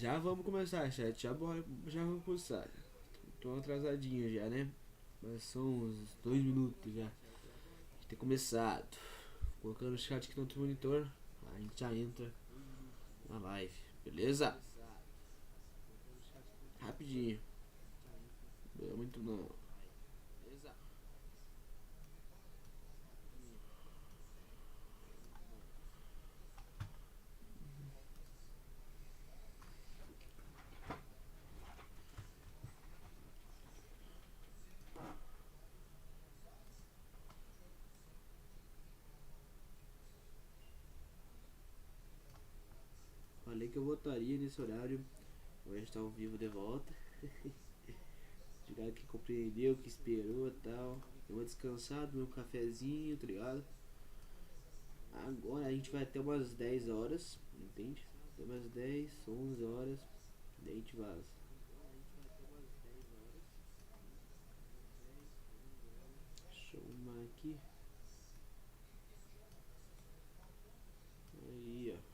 Já vamos começar, chat. Já vamos começar. Tô atrasadinho já, né? Mas são uns 2 minutos já de ter começado. Colocando o chat aqui no outro monitor. A gente já entra na live, beleza? Rapidinho. Não é muito não. Falei que eu votaria nesse horário. Hoje está ao vivo de volta. Obrigado que compreendeu, que esperou e tal. Eu vou descansar, meu cafezinho, tá ligado? Agora a gente vai até umas 10 horas, entende? Até umas 10, 11 horas, daí a gente vaza. Deixa eu arrumar aqui. Aí, ó.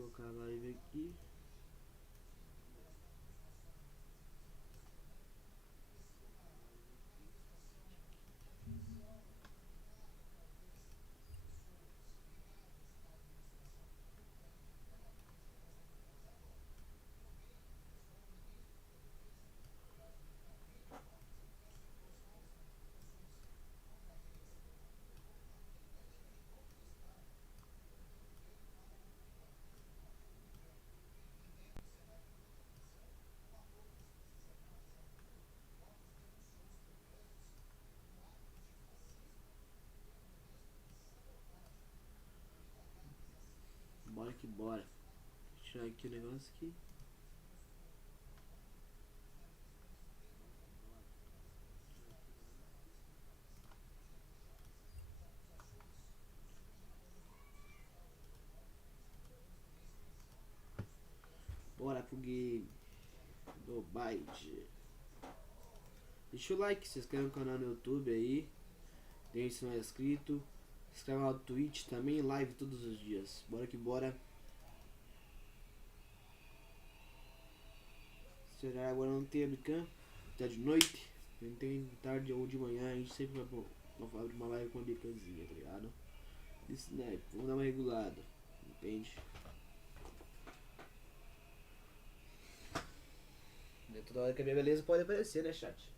Vou colocar a live aqui. Bora que bora. Deixa eu tirar aqui o negócio aqui. Bora pro game do Byte. Deixa o like, se inscreve no canal no YouTube aí. Deixa se não é inscrito. Se inscreve no Twitch também, live todos os dias. Bora que bora. Será agora não tem webcam? Tá de noite? Não tem tarde ou de manhã, a gente sempre vai abrir uma live com uma webcamzinha, tá ligado? Isso, né? Vamos dar uma regulada, entende? Toda hora que a minha beleza pode aparecer, né, chat?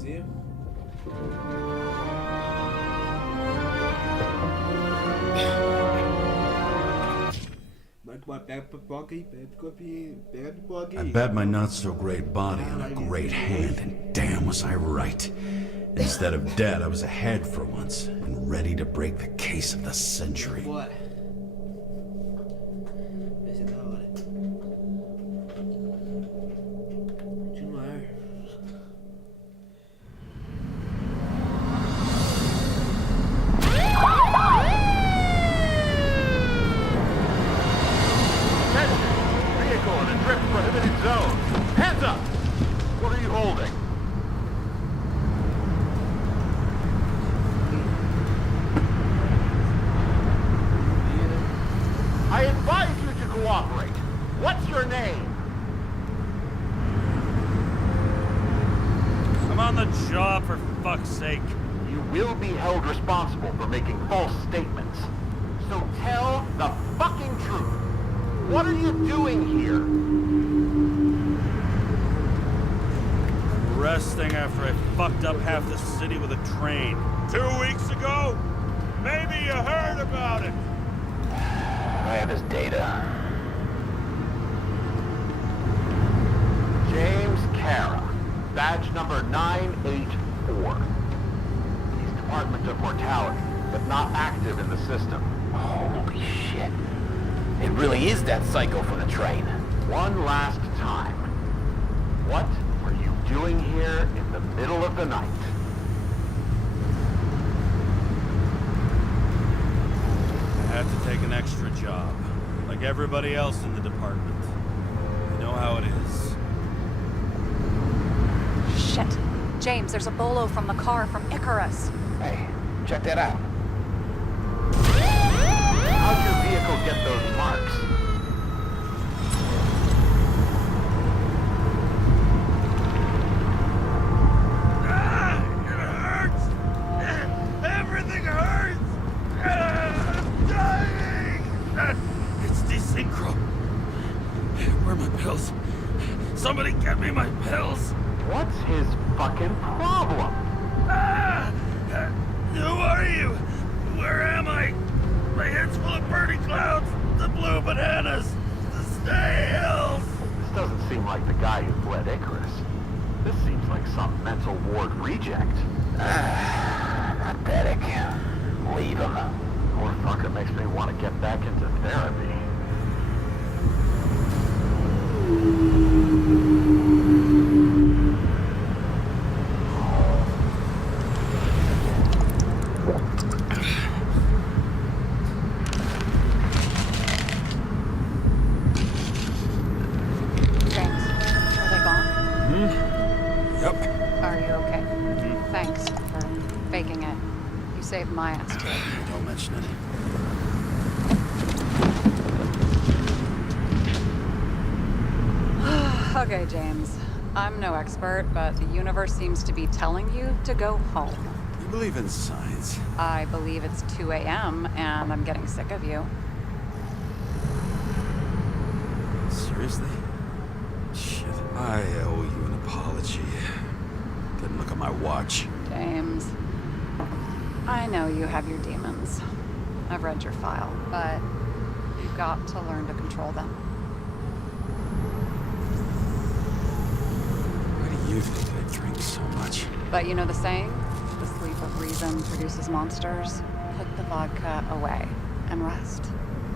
vazio. Pega a pipoca aí, pega a pipoca I aí. bet my not-so-great body on a great hand, and damn was I right. Instead of dead, I was ahead for once, and ready to break the case of the century. Bora. Vai ser da hora. Continuar. Vehicle in a trip prohibited zone. Hands up! What are you holding? I advise you to cooperate. What's your name? I'm on the job, for fuck's sake. You will be held responsible for making false statements. So tell the fucking truth. What are you doing here? Resting after I fucked up half the city with a train. 2 weeks ago? Maybe you heard about it. I have his data. James Cara, badge number 984. He's Department of Mortality, but not active in the system. Holy shit. It really is that psycho from the train. One last time. What were you doing here in the middle of the night? I had to take an extra job, like everybody else in the department. You know how it is. Shit. James, there's a bolo from the car from Icarus. Hey, check that out. How'd your vehicle get those marks? It hurts! Everything hurts! I'm dying! It's desynchro. Where are my pills? Somebody get me my pills! What's his fucking problem? Who are you? Where am I? My head's full of burning clouds, the blue bananas, the snails! This doesn't seem like the guy who fled Icarus. This seems like some mental ward reject. Pathetic. Leave him. Poor fucker makes me want to get back into therapy. James, are they gone? Yep. Are you okay? Thanks for faking it. You saved my ass too. Don't mention it. Okay, James. I'm no expert, but the universe seems to be telling you to go home. You believe in science? I believe it's 2 a.m. and I'm getting sick of you. Seriously? Shit. I owe you an apology. Didn't look at my watch. James, I know you have your demons. I've read your file, but you've got to learn to control them. Why do you think I drink so much? But you know the saying? The sleep of reason produces monsters. Put the vodka away and rest.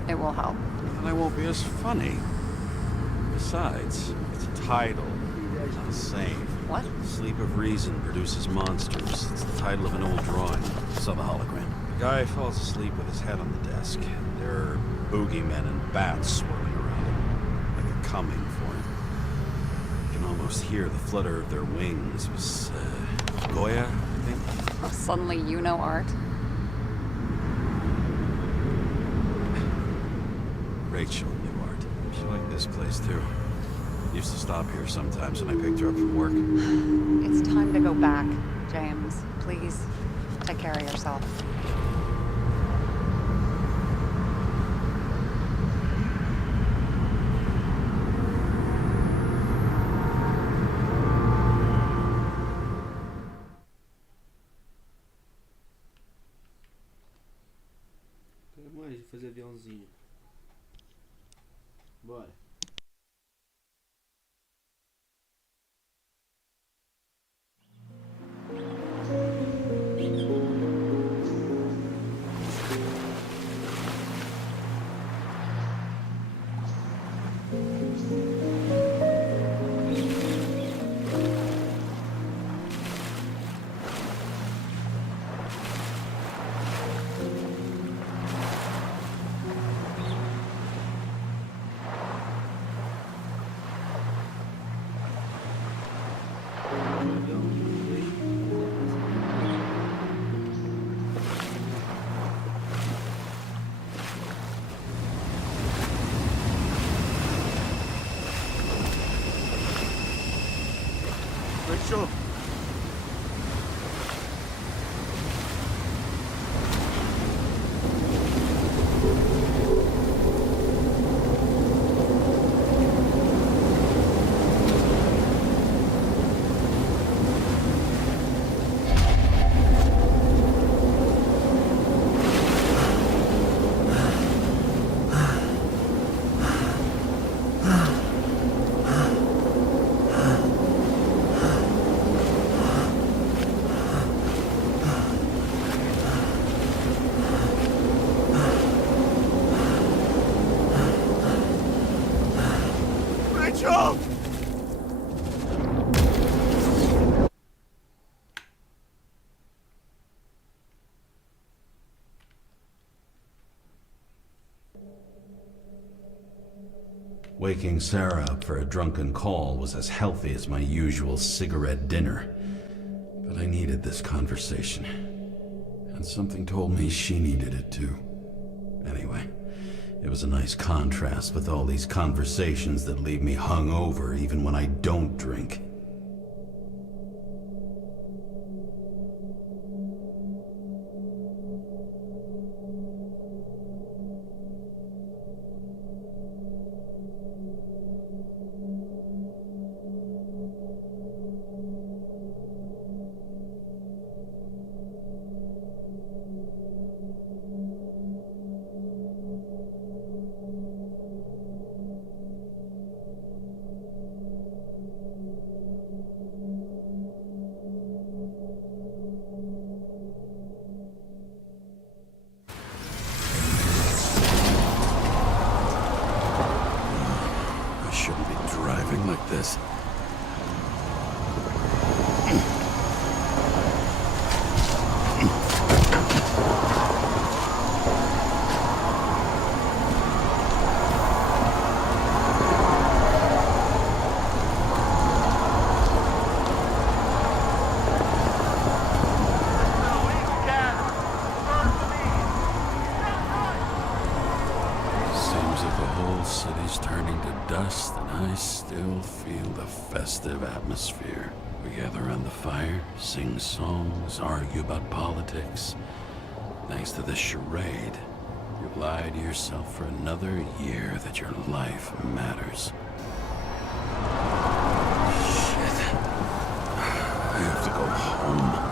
It will help. Then I won't be as funny. Besides, it's a title, not a saying. What? Sleep of Reason produces monsters. It's the title of an old drawing. Saw the hologram. The guy falls asleep with his head on the desk. There are boogeymen and bats swirling around him, like a coming for him. You can almost hear the flutter of their wings. It was Goya, I think. Oh, suddenly you know art. Rachel knew art. She liked this place too. Used to stop here sometimes when I picked her up from work. It's time to go back, James. Please, take care of yourself. Vamos lá, fazer aviãozinho. Bora. Rachel. Rachel! Waking Sarah up for a drunken call was as healthy as my usual cigarette dinner. But I needed this conversation. And something told me she needed it too. Anyway, it was a nice contrast with all these conversations that leave me hungover even when I don't drink. I shouldn't be driving like this. Seems if the whole city's turning to dust, and I still feel the festive atmosphere. We gather around the fire, sing songs, argue about politics. Thanks to this charade, you lie to yourself for another year that your life matters. Shit. I have to go home.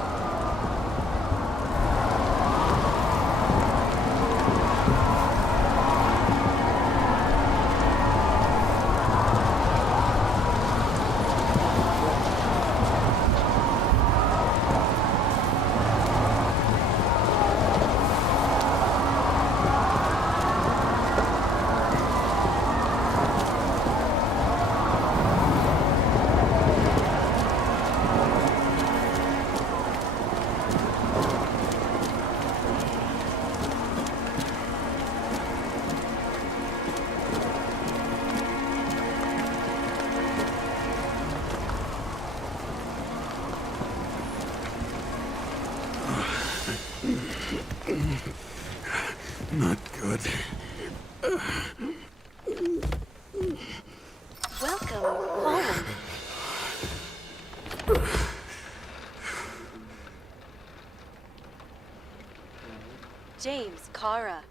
Not good. Welcome home. James, Kara.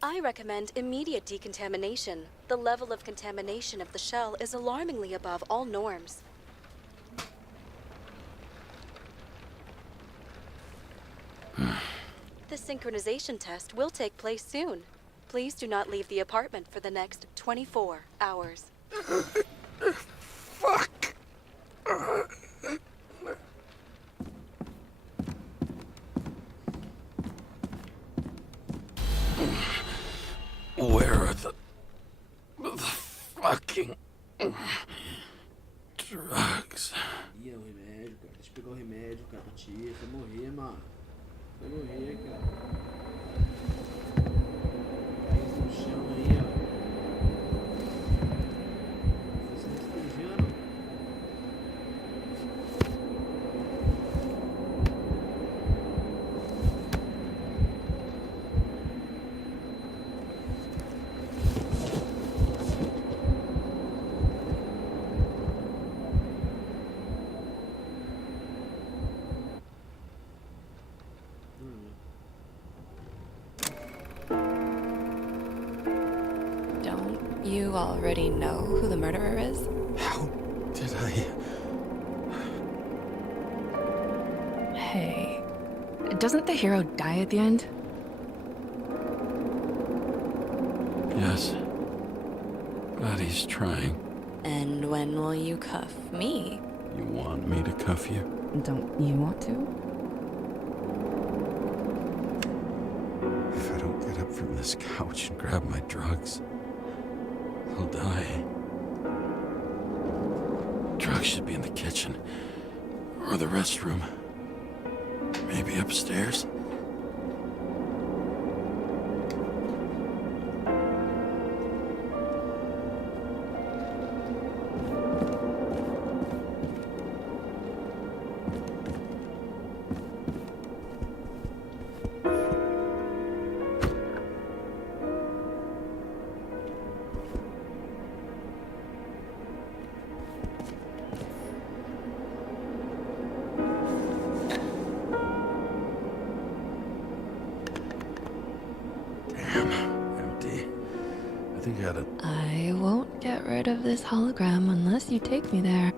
I recommend immediate decontamination. The level of contamination of the shell is alarmingly above all norms. The synchronization test will take place soon. Please do not leave the apartment for the next 24 hours. Fuck. Where are the fucking drugs? Ih, é o remédio, cara. Deixa eu pegar o remédio, cara, pra ti. Você vai morrer, mano. Vai morrer, cara. Cai isso no chão aí, ó. Você anestesiando. Don't you already know who the murderer is? How did I... Hey, doesn't the hero die at the end? Yes. But he's trying. And when will you cuff me? You want me to cuff you? Don't you want to? If I don't get up from this couch and grab my drugs, I'll die. Drugs should be in the kitchen. Or the restroom. Maybe upstairs. Empty. I think I had a... I won't get rid of this hologram unless you take me there.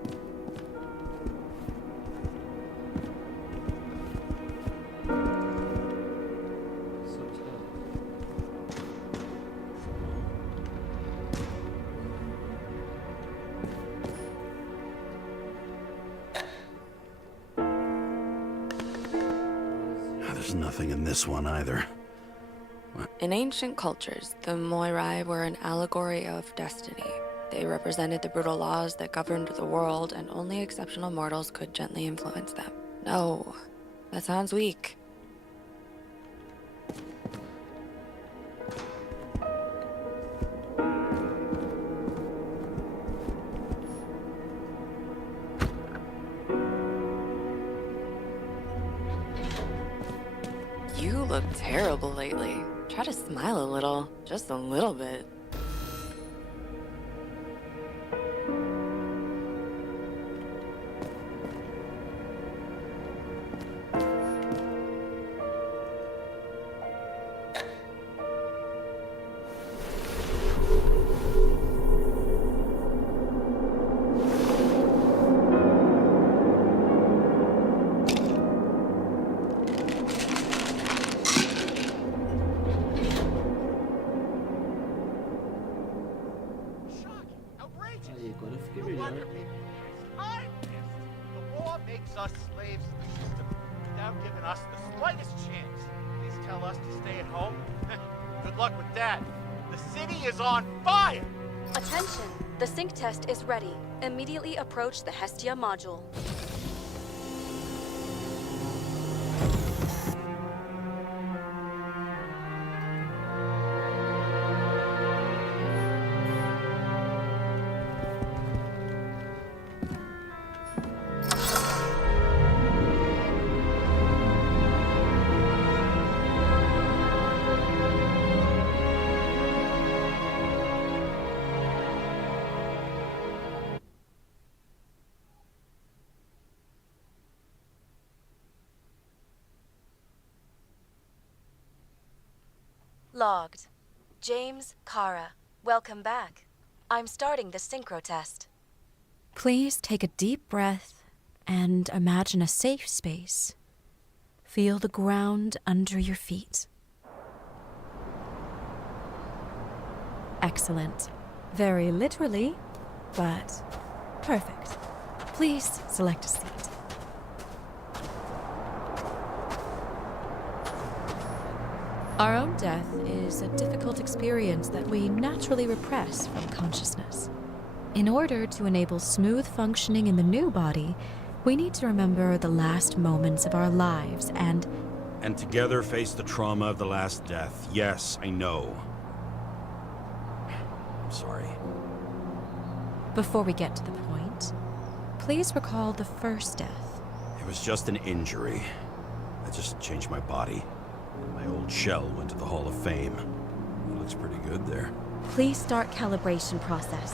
There's nothing in this one either. In ancient cultures, the Moirai were an allegory of destiny. They represented the brutal laws that governed the world, and only exceptional mortals could gently influence them. No, that sounds weak. You look terrible lately. Try to smile a little, just a little bit. Aí, agora eu fiquei melhor. I'm pissed. The law makes us slaves to the system without giving us the slightest chance. Please tell us to stay at home. Good luck with that. The city is on fire! Attention! The sync test is ready. Immediately approach the Hestia module. Logged. James, Kara, welcome back. I'm starting the synchro test. Please take a deep breath and imagine a safe space. Feel the ground under your feet. Excellent. Very literally, but perfect. Please select a seat. Our own death is a difficult experience that we naturally repress from consciousness. In order to enable smooth functioning in the new body, we need to remember the last moments of our lives and together face the trauma of the last death. Yes, I know. I'm sorry. Before we get to the point, please recall the first death. It was just an injury. I just changed my body. My old shell went to the Hall of Fame. It looks pretty good there. Please start calibration process.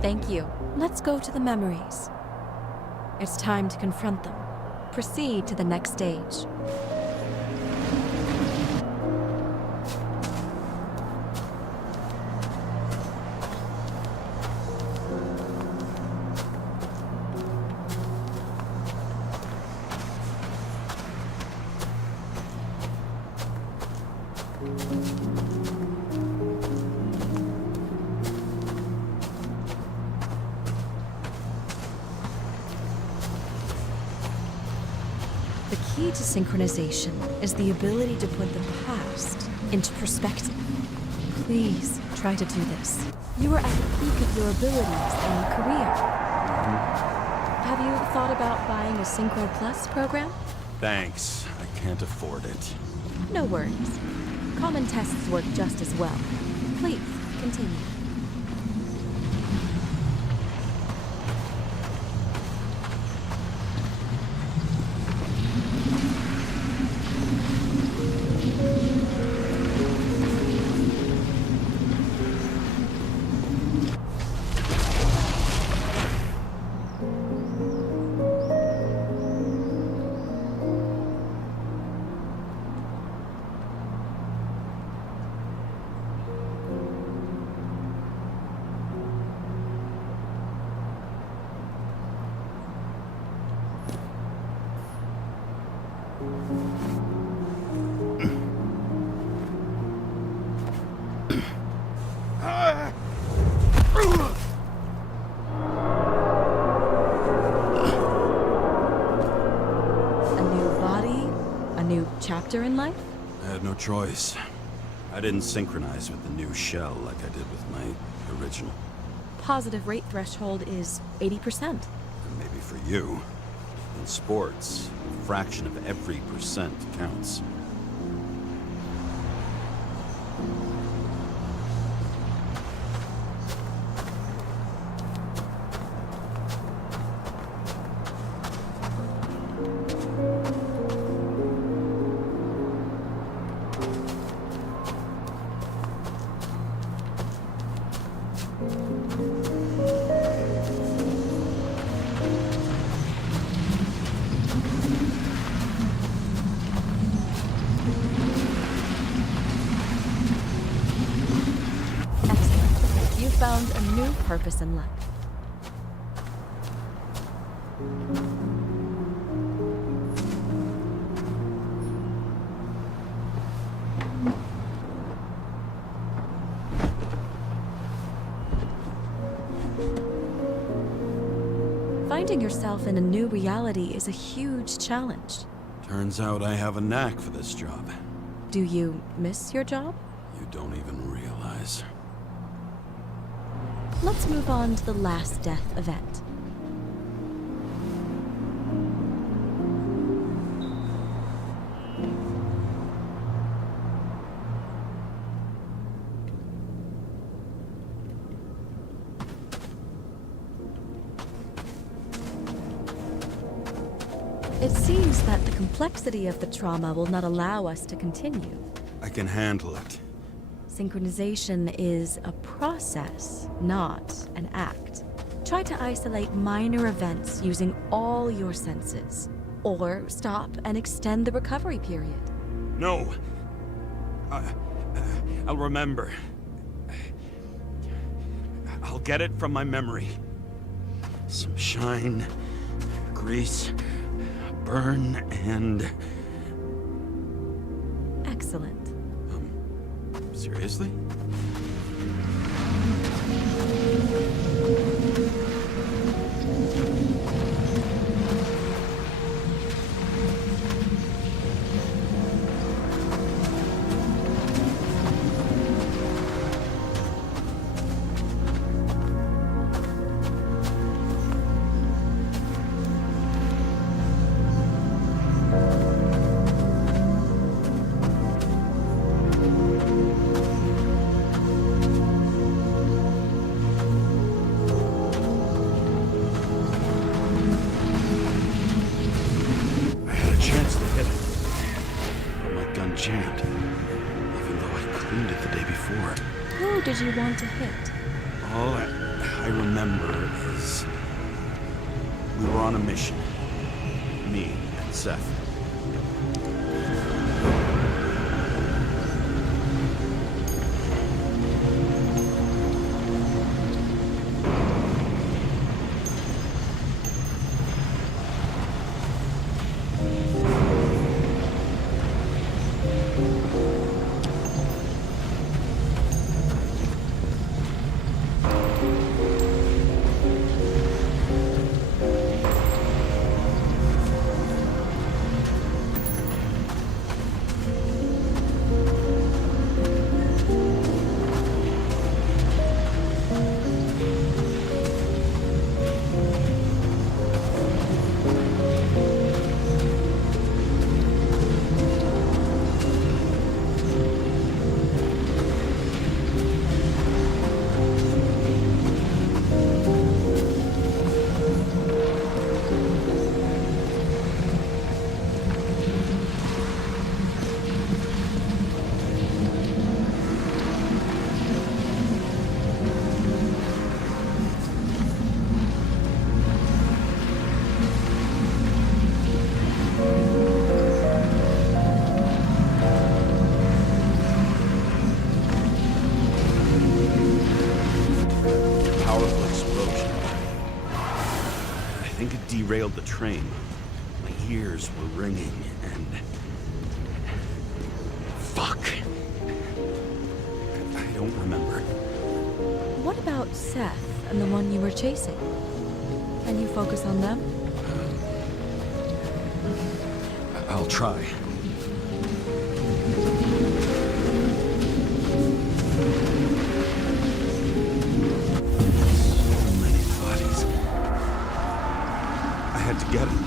Thank you. Let's go to the memories. It's time to confront them. Proceed to the next stage. The key to synchronization is the ability to put the past into perspective. Please try to do this. You are at the peak of your abilities and career. Have you thought about buying a Synchro Plus program? Thanks. I can't afford it. No worries. Common tests work just as well. Please, continue. Chapter in life? I had no choice. I didn't synchronize with the new shell like I did with my original. Positive rate threshold is 80%. And maybe for you. In sports, a fraction of every percent counts. Found a new purpose in life. Finding yourself in a new reality is a huge challenge. Turns out I have a knack for this job. Do you miss your job? You don't even realize. Let's move on to the last death event. It seems that the complexity of the trauma will not allow us to continue. I can handle it. Synchronization is a process, not an act. Try to isolate minor events using all your senses, or stop and extend the recovery period. No. I'll remember. I'll get it from my memory. Some shine, grease, burn, and... Excellent. Seriously? Jammed, even though I cleaned it the day before. Who did you want to hit? All I remember is we were on a mission. Me and Seth. Derailed the train. My ears were ringing and... Fuck. I don't remember. What about Seth and the one you were chasing? Can you focus on them? I'll try. To get him.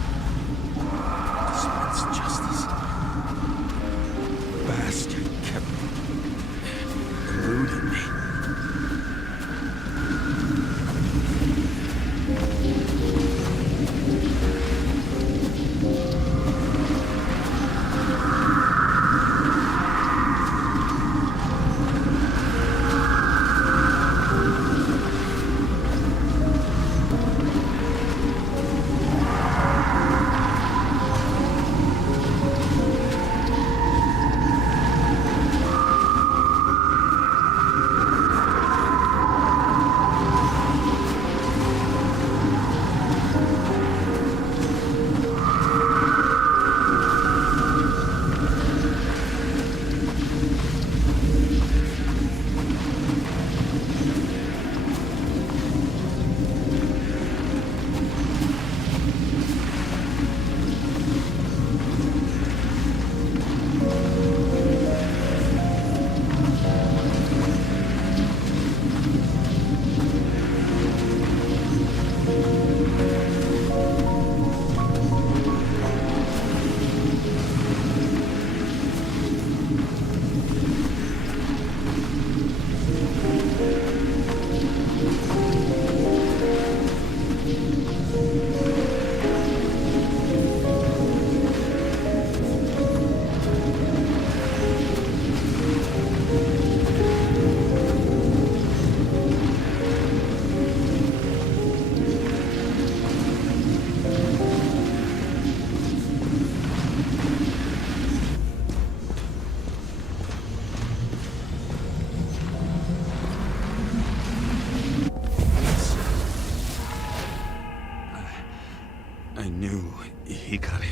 Dispense justice. Bastard kept eluding me.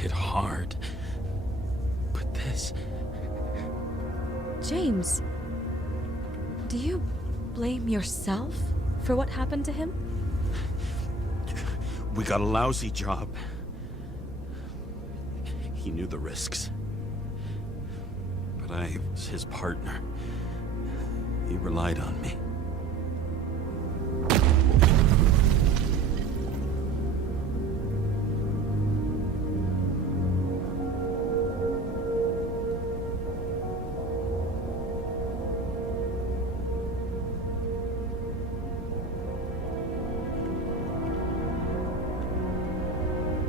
hit hard. But this... James, do you blame yourself for what happened to him? We got a lousy job. He knew the risks. But I was his partner. He relied on me.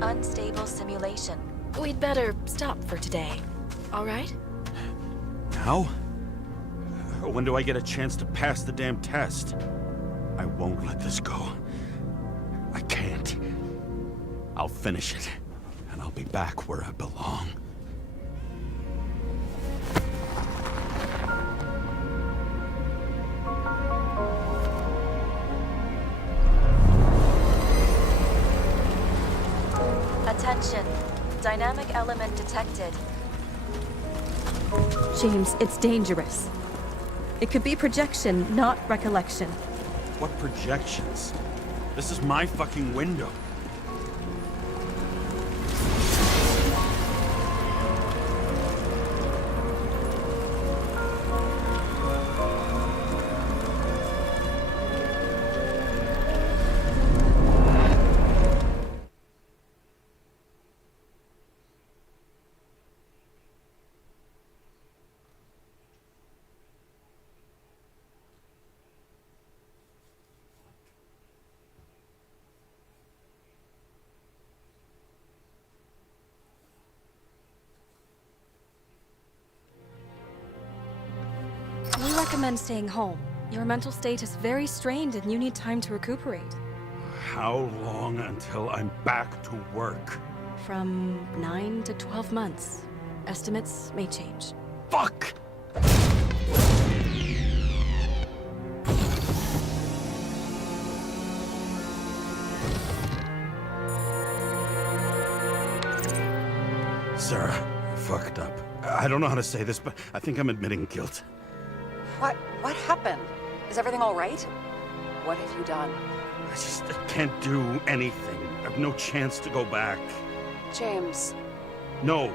Unstable simulation. We'd better stop for today. All right? Now? When do I get a chance to pass the damn test? I won't let this go. I can't. I'll finish it, and I'll be back where I belong. Attention. Dynamic element detected. James, it's dangerous. It could be projection, not recollection. What projections? This is my fucking window. We recommend staying home. Your mental state is very strained and you need time to recuperate. How long until I'm back to work? From 9 to 12 months. Estimates may change. Fuck! Sarah, I fucked up. I don't know how to say this, but I think I'm admitting guilt. What happened? Is everything all right? What have you done? I can't do anything. I have no chance to go back. James. No.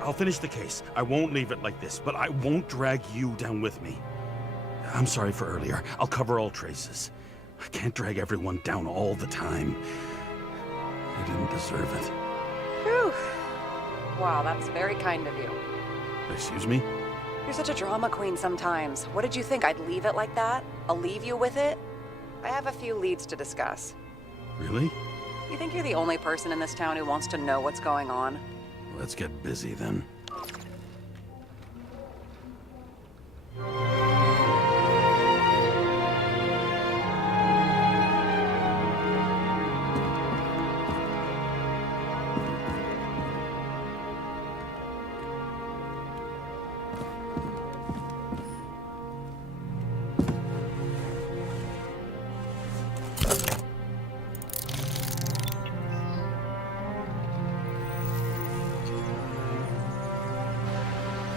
I'll finish the case. I won't leave it like this, but I won't drag you down with me. I'm sorry for earlier. I'll cover all traces. I can't drag everyone down all the time. I didn't deserve it. Whew. Wow, that's very kind of you. Excuse me? You're such a drama queen sometimes. What did you think, I'd leave it like that? I'll leave you with it? I have a few leads to discuss. Really? You think you're the only person in this town who wants to know what's going on? Let's get busy then.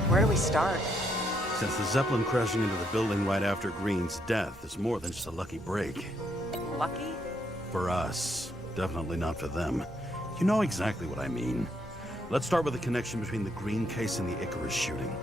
Where do we start? Since the Zeppelin crashing into the building right after Green's death is more than just a lucky break. Lucky? For us. Definitely not for them. You know exactly what I mean. Let's start with the connection between the Green case and the Icarus shooting.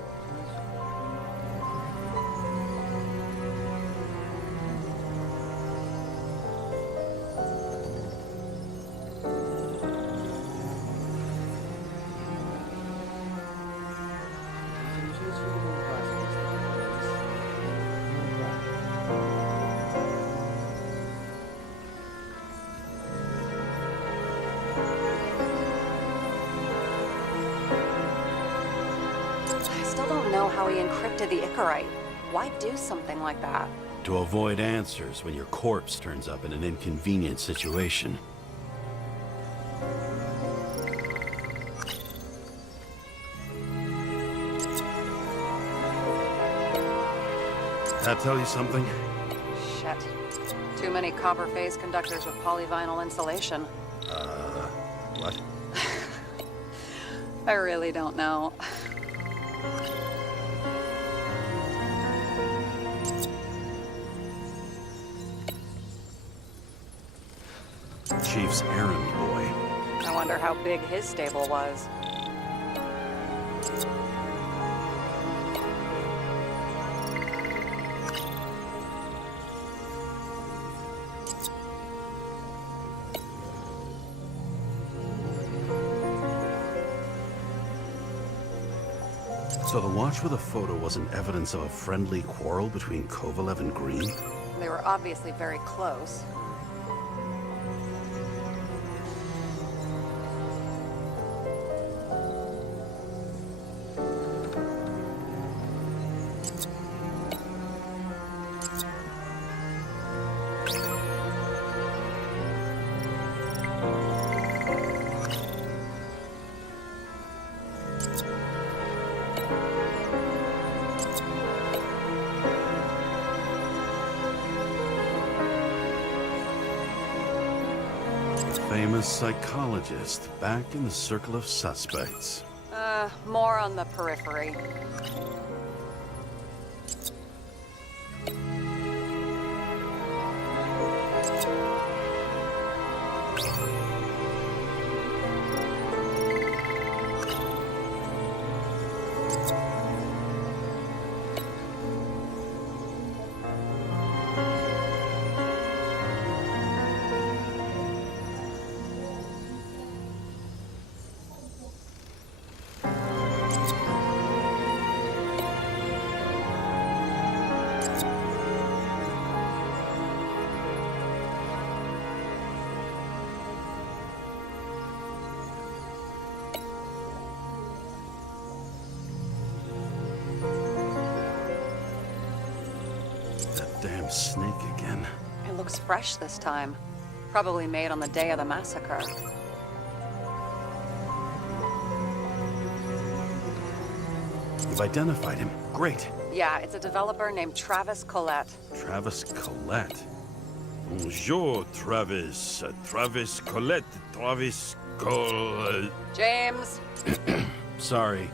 I still don't know how he encrypted the Icarite. Why do something like that? To avoid answers when your corpse turns up in an inconvenient situation. That tell you something? Shit. Too many copper phase conductors with polyvinyl insulation. What? I really don't know. Chief's errand boy. I wonder how big his stable was. So the watch with a photo wasn't evidence of a friendly quarrel between Kovalev and Green? They were obviously very close. Famous psychologist, back in the circle of suspects. More on the periphery. Damn snake again. It looks fresh this time. Probably made on the day of the massacre. You've identified him. Great. Yeah, it's a developer named Travis Collette. Travis Collette. Bonjour, Travis. Travis Collette. Travis Col... James! Sorry.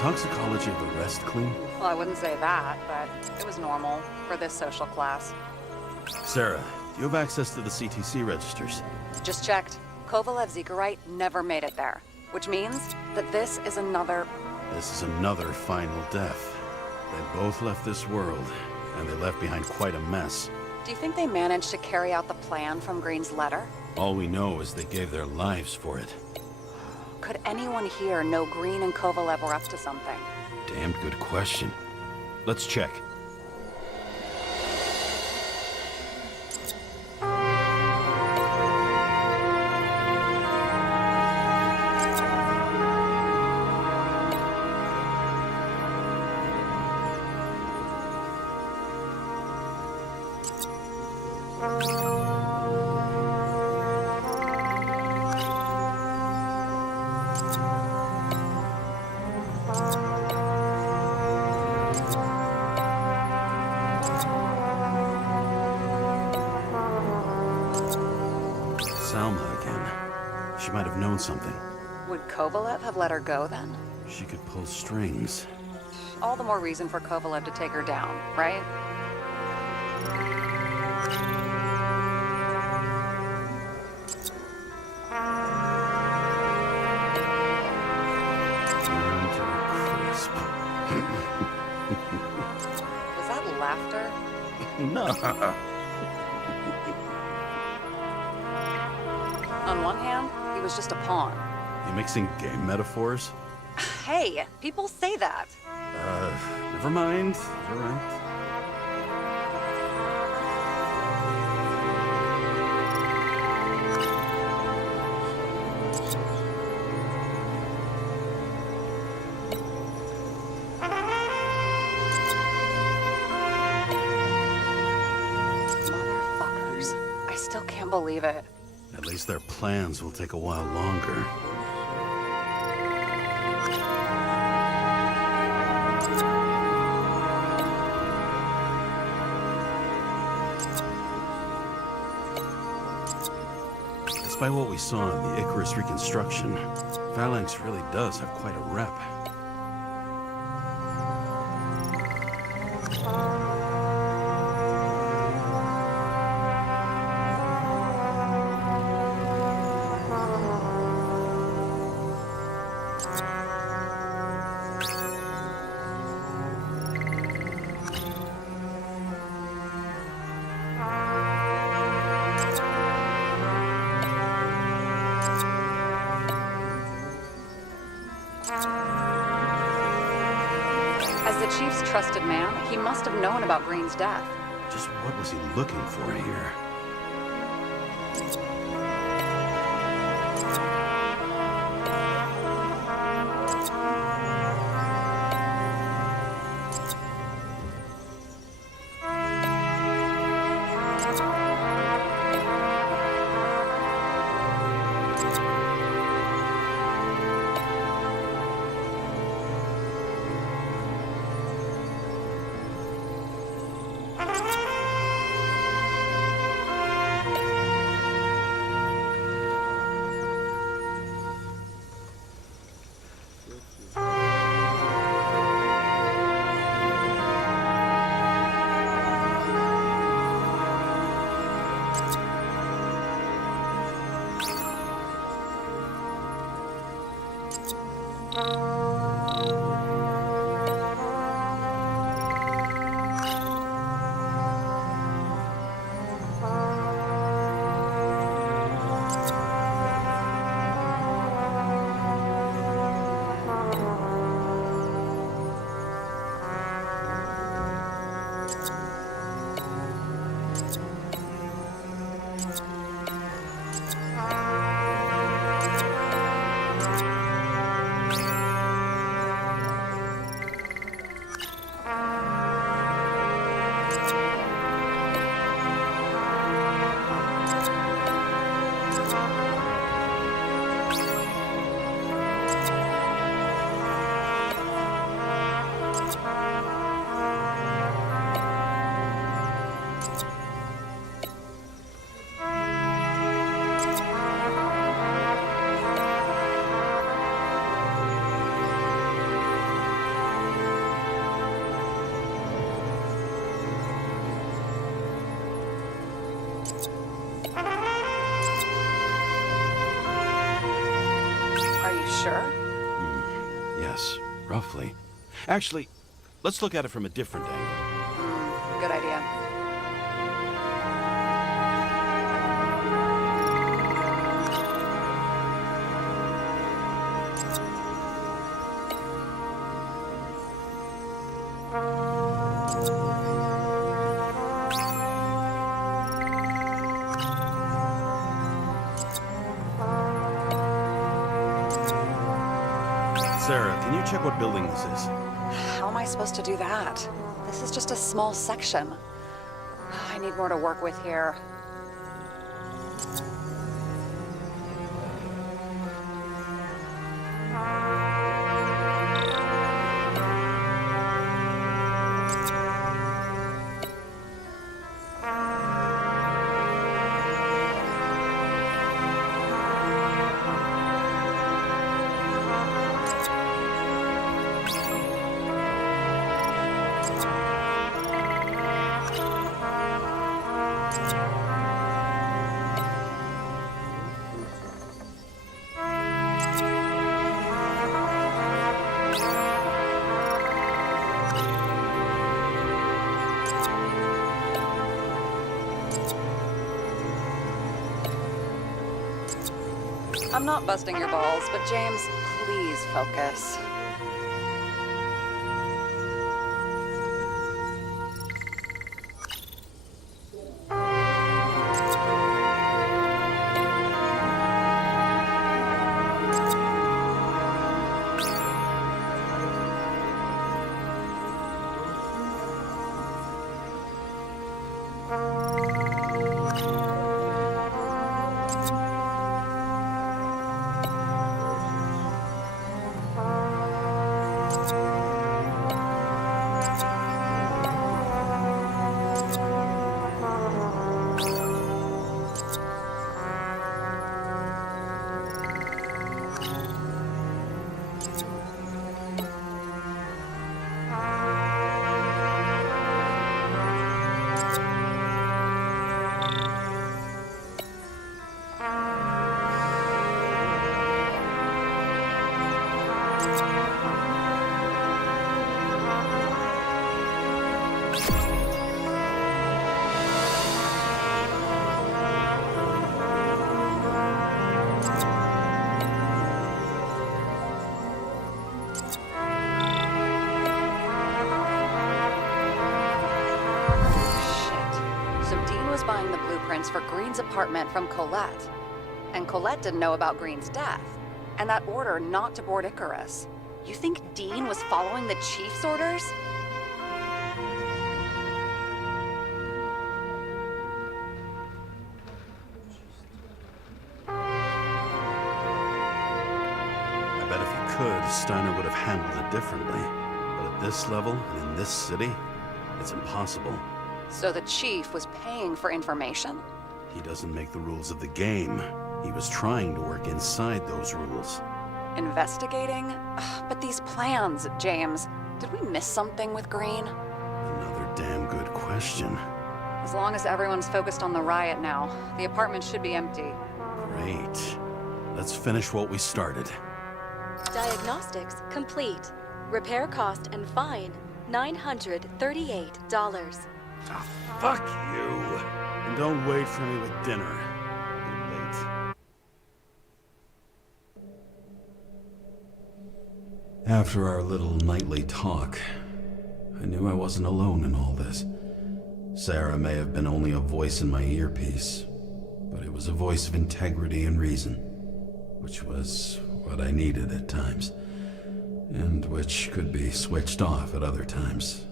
Toxicology of the rest clean? Well, I wouldn't say that, but it was normal for this social class. Sarah, do you have access to the CTC registers? Just checked. Kovalev's Zegarite never made it there, which means that this is another final death. They both left this world, and they left behind quite a mess. Do you think they managed to carry out the plan from Green's letter? All we know is they gave their lives for it. Could anyone here know Green and Kovalev were up to something? Damned good question. Let's check. Salma again. She might have known something. Would Kovalev have let her go then? She could pull strings. All the more reason for Kovalev to take her down, right? Burn to a crisp. Was that laughter? No. On one hand, he was just a pawn. You mixing game metaphors? Hey, people say that. Never mind. You're right. Motherfuckers. I still can't believe it. At least their plans will take a while longer. Despite what we saw in the Icarus reconstruction, Phalanx really does have quite a rep. As the chief's trusted man, he must have known about Green's death. Just what was he looking for here? Sure? Yes, roughly. Actually, let's look at it from a different angle. Good idea. Sarah, can you check what building this is? How am I supposed to do that? This is just a small section. I need more to work with here. I'm not busting your balls, but James, please focus. Buying the blueprints for Green's apartment from Colette. And Colette didn't know about Green's death. And that order not to board Icarus. You think Dean was following the chief's orders? I bet if he could, Steiner would have handled it differently. But at this level, and in this city, it's impossible. So the chief was paying for information? He doesn't make the rules of the game. He was trying to work inside those rules. Investigating? Ugh, but these plans, James. Did we miss something with Green? Another damn good question. As long as everyone's focused on the riot now, the apartment should be empty. Great. Let's finish what we started. Diagnostics complete. Repair cost and fine, $938. Ah, fuck you! And don't wait for me with dinner. Too late. After our little nightly talk, I knew I wasn't alone in all this. Sarah may have been only a voice in my earpiece, but it was a voice of integrity and reason, which was what I needed at times, and which could be switched off at other times.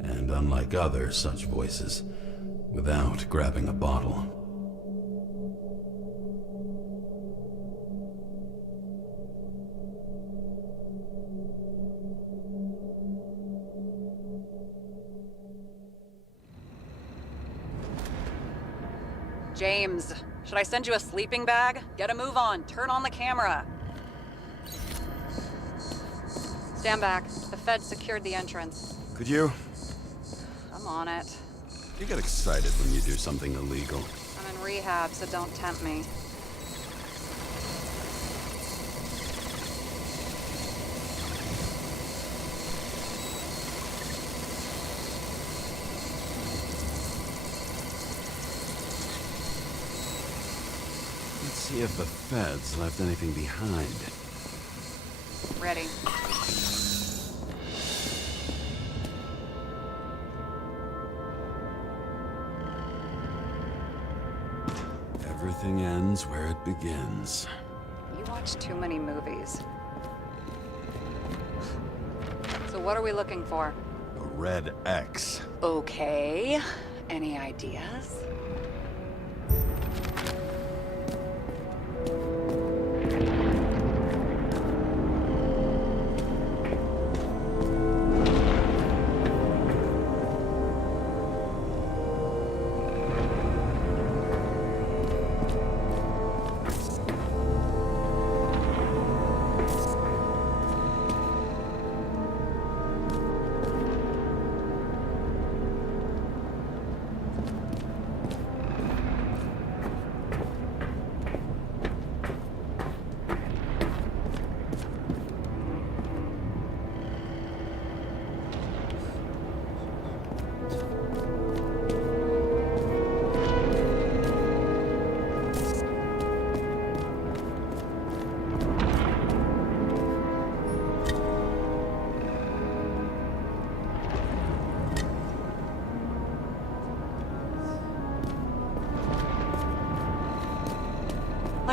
And unlike other such voices, without grabbing a bottle. James, should I send you a sleeping bag? Get a move on. Turn on the camera. Stand back. The feds secured the entrance. Could you? I'm on it. You get excited when you do something illegal. I'm in rehab, so don't tempt me. Let's see if the feds left anything behind. Ready. Everything ends where it begins. You watch too many movies. So what are we looking for? A red X. Okay. Any ideas?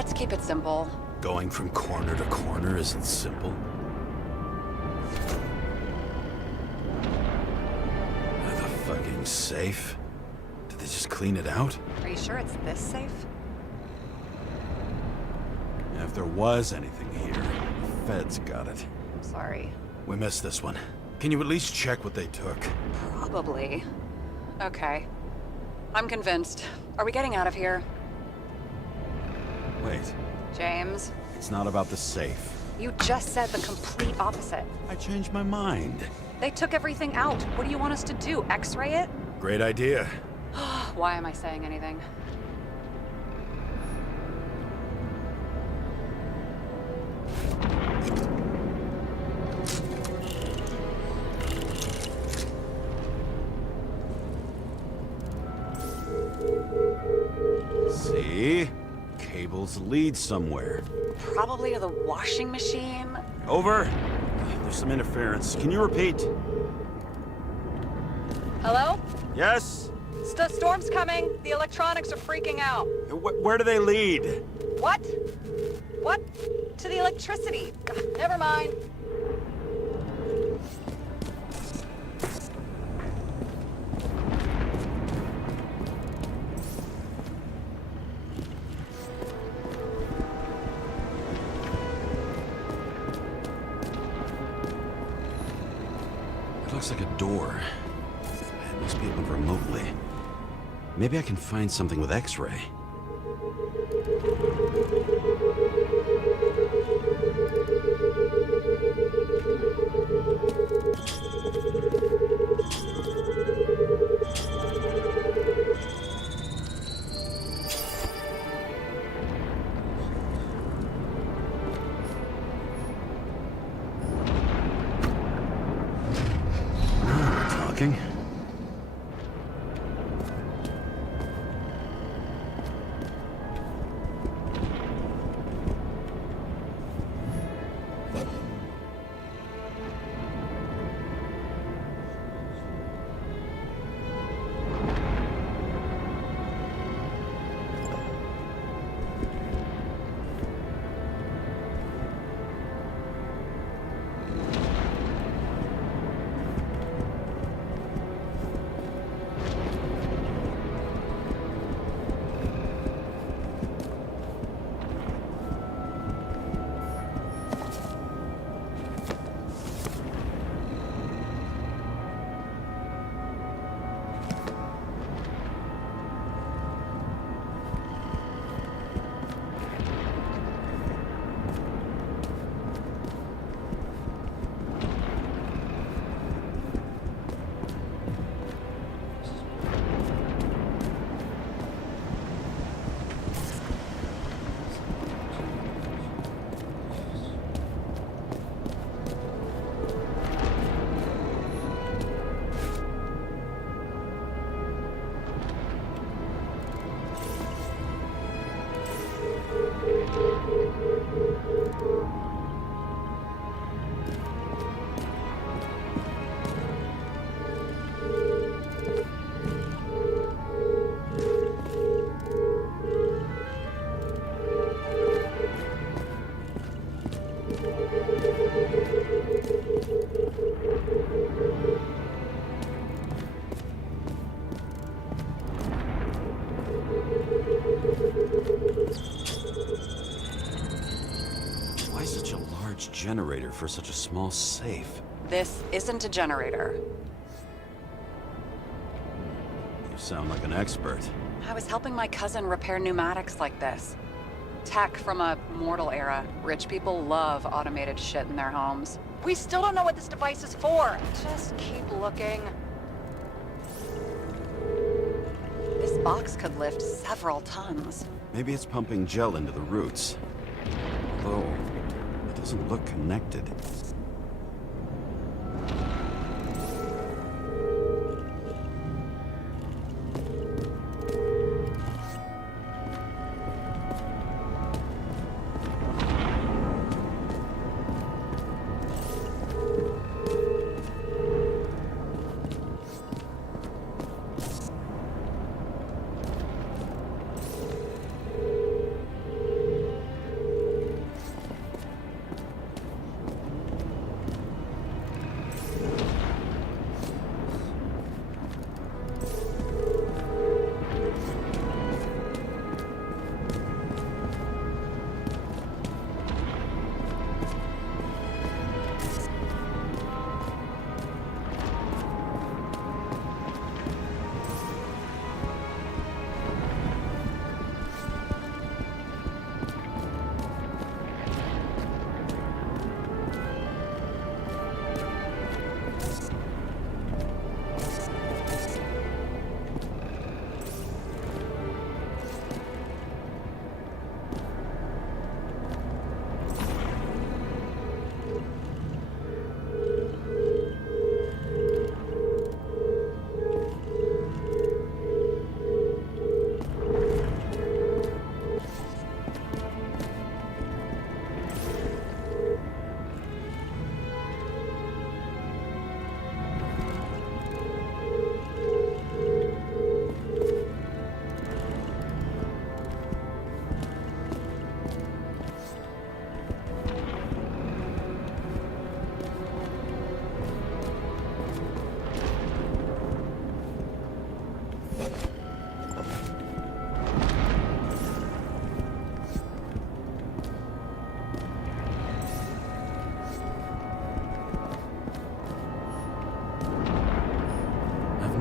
Let's keep it simple. Going from corner to corner isn't simple. The fucking safe? Did they just clean it out? Are you sure it's this safe? If there was anything here, the feds got it. I'm sorry. We missed this one. Can you at least check what they took? Probably. Okay. I'm convinced. Are we getting out of here? Wait, James, it's not about the safe. you just said the complete opposite. I changed my mind. They took everything out. What do you want us to do? X-ray it? Great idea. Why am I saying anything? See? Cables lead somewhere. Probably to the washing machine. Over. There's some interference. Can you repeat? Hello? Yes? Storm's coming. The electronics are freaking out. Where do they lead? What? What? To the electricity. Never mind. It looks like a door. It must be opened remotely. Maybe I can find something with X-ray. Talking. Why such a large generator for such a small safe? This isn't a generator. You sound like an expert. I was helping my cousin repair pneumatics like this. Tech from a mortal era. Rich people love automated shit in their homes. We still don't know what this device is for. Just keep looking. This box could lift several tons. Maybe it's pumping gel into the roots. Though, it doesn't look connected.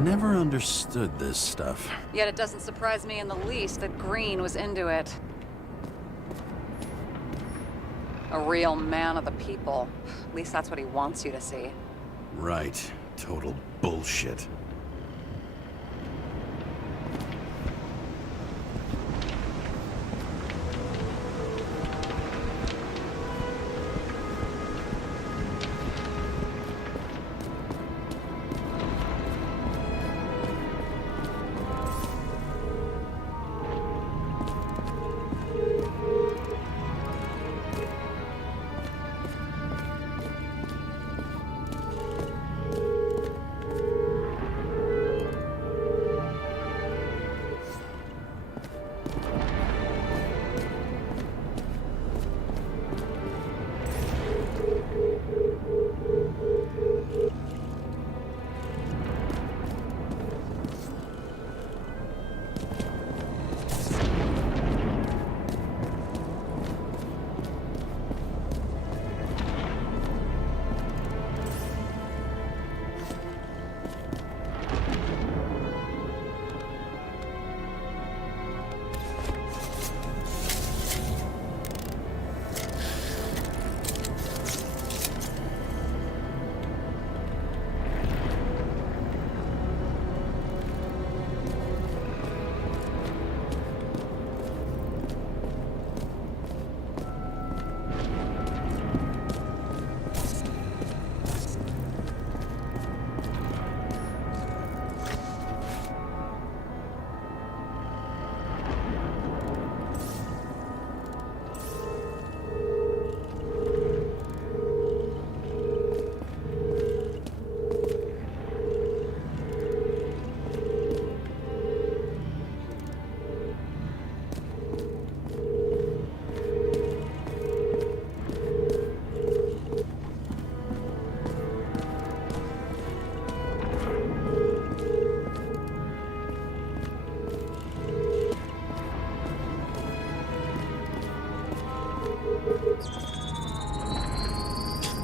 Never understood this stuff. Yet it doesn't surprise me in the least that Green was into it. A real man of the people. At least that's what he wants you to see. Right. Total bullshit.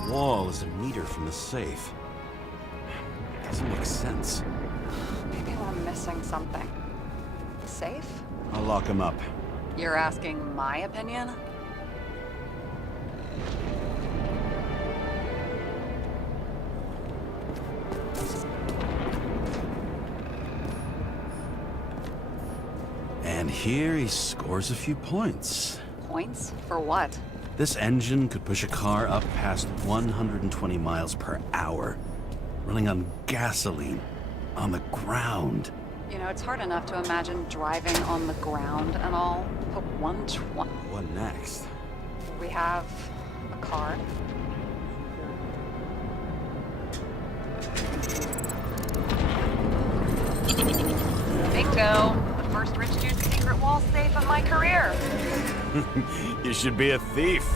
Wall is a meter from the safe. Doesn't make sense. Maybe I'm missing something. Safe? I'll lock him up. You're asking my opinion? And here he scores a few points. Points? For what? This engine could push a car up past 120 miles per hour, running on gasoline, on the ground. You know, it's hard enough to imagine driving on the ground and all, but 120... What next? We have a card. Bingo! The first rich dude's secret wall safe of my career. You should be a thief.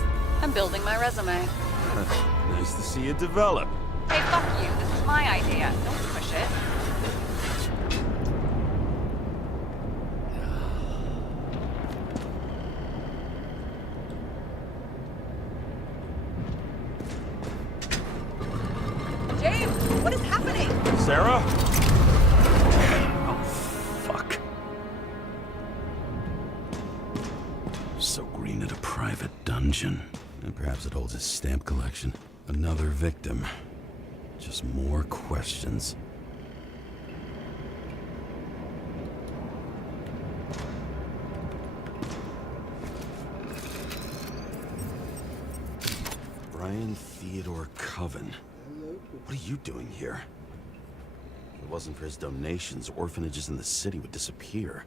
I'm building my resume. Nice to see you develop. Hey, fuck you. This is my idea. Don't push it. James, what is happening? Sarah? Oh, fuck. So Green at a private dungeon. And perhaps it holds his stamp collection. Another victim. Just more questions. Brian Theodore Coven. What are you doing here? If it wasn't for his donations, orphanages in the city would disappear.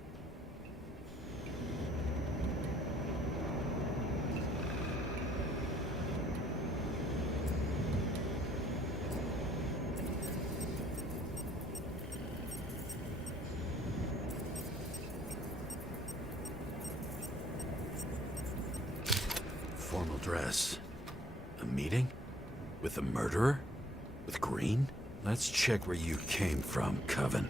Formal dress. A meeting? With the murderer? With Green? Let's check where you came from, Coven.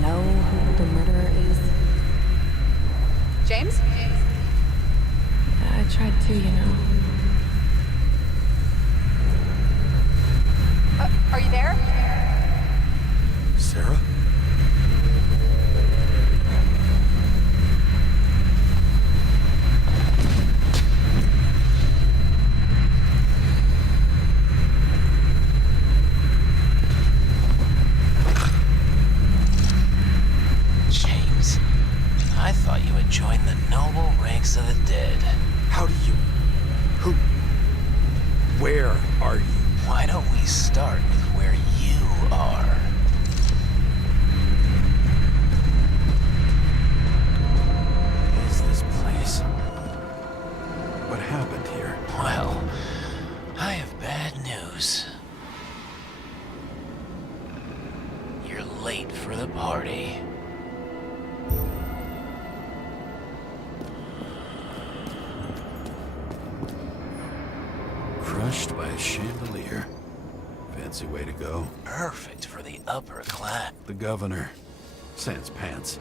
know who the murderer is? James? I tried to, you know. Are you there? Sarah? James, I thought you had joined the noble ranks of the dead. How do you... Who... Where are you? Why don't we start with where you are? What is this place? What happened here? Well, I have bad news. You're late for the party. Crushed by a chandelier. Fancy way to go. Perfect for the upper class. The governor. Sans pants.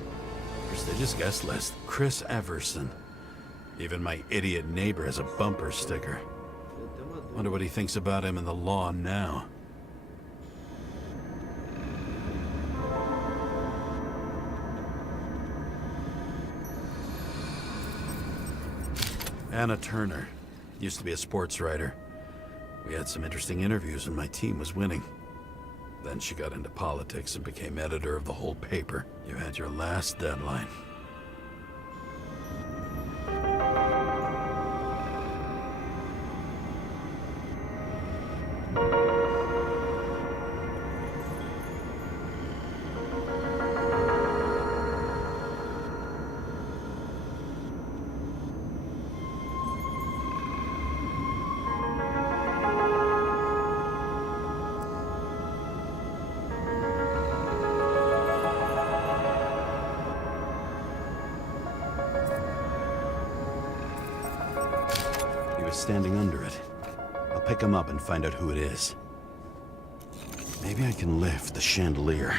Prestigious guest list. Chris Everson. Even my idiot neighbor has a bumper sticker. Wonder what he thinks about him and the law now. Anna Turner. Used to be a sports writer. We had some interesting interviews when my team was winning. Then she got into politics and became editor of the whole paper. You had your last deadline. He was standing under it. I'll pick him up and find out who it is. Maybe I can lift the chandelier.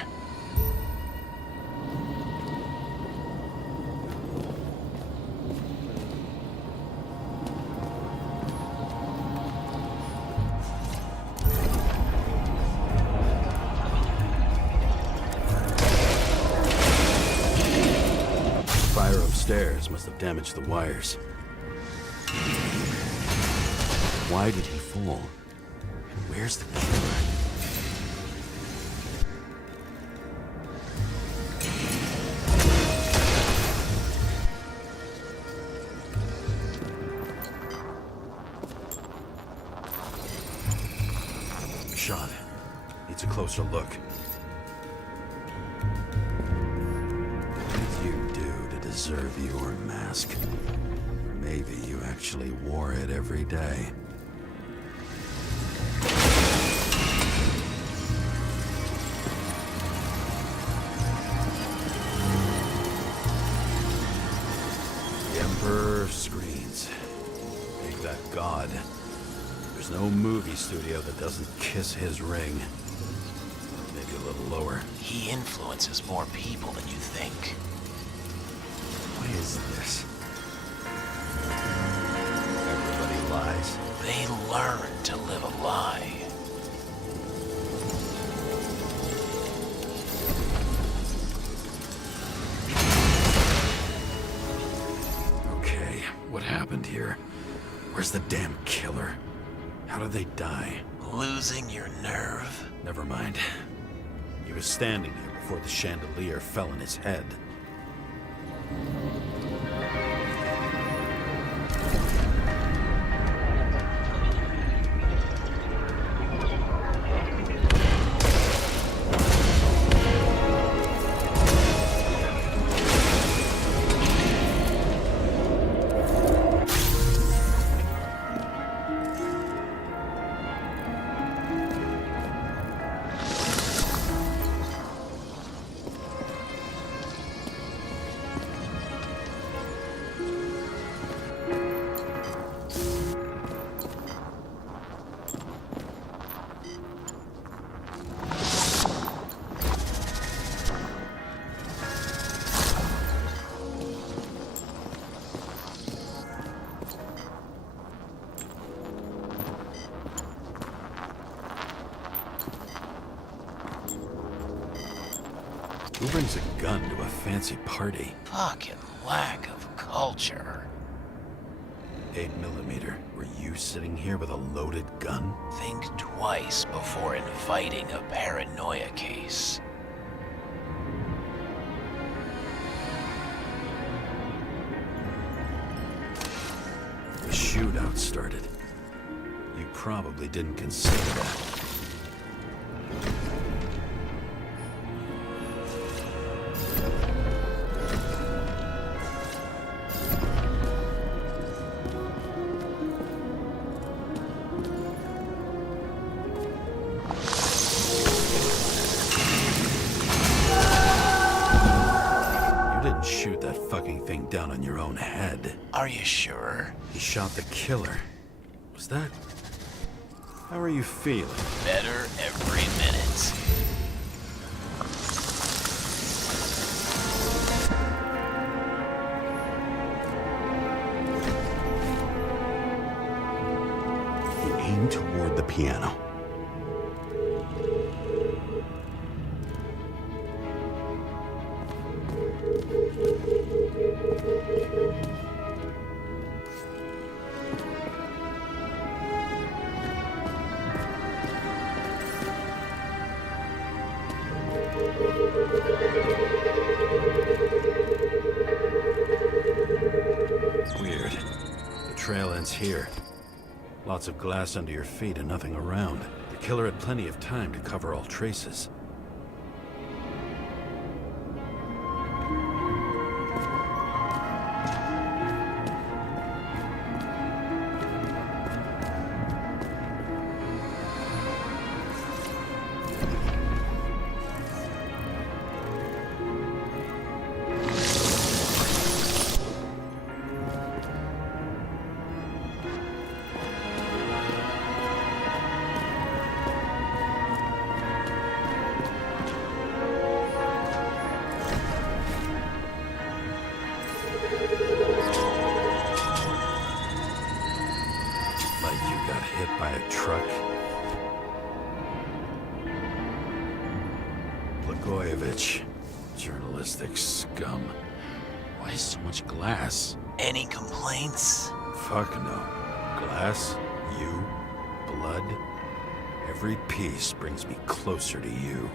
Fire upstairs must have damaged the wires. Why did he fall? And where's the killer? Shot. Needs a closer look. What did you do to deserve your mask? Or maybe you actually wore it every day. The Emperor screens. Make that god. There's no movie studio that doesn't kiss his ring. Maybe a little lower. He influences more people than you think. What is this? Everybody lies. They learn to live a lie. Okay, what happened here? Where's the damn killer? How did they die? Losing your nerve? Never mind. He was standing here before the chandelier fell on his head. Who brings a gun to a fancy party? Fucking lack of culture. 8mm. Were you sitting here with a loaded gun? Think twice before inviting a paranoia case. A shootout started. You probably didn't consider that. Shoot that fucking thing down on your own head. Are you sure? You shot the killer. Was that... How are you feeling? Better every minute. Aim toward the piano. Weird. The trail ends here. Lots of glass under your feet and nothing around. The killer had plenty of time to cover all traces. By a truck. Blagojevich. Journalistic scum. Why so much glass? Any complaints? Fuck no. Glass, you, blood. Every piece brings me closer to you.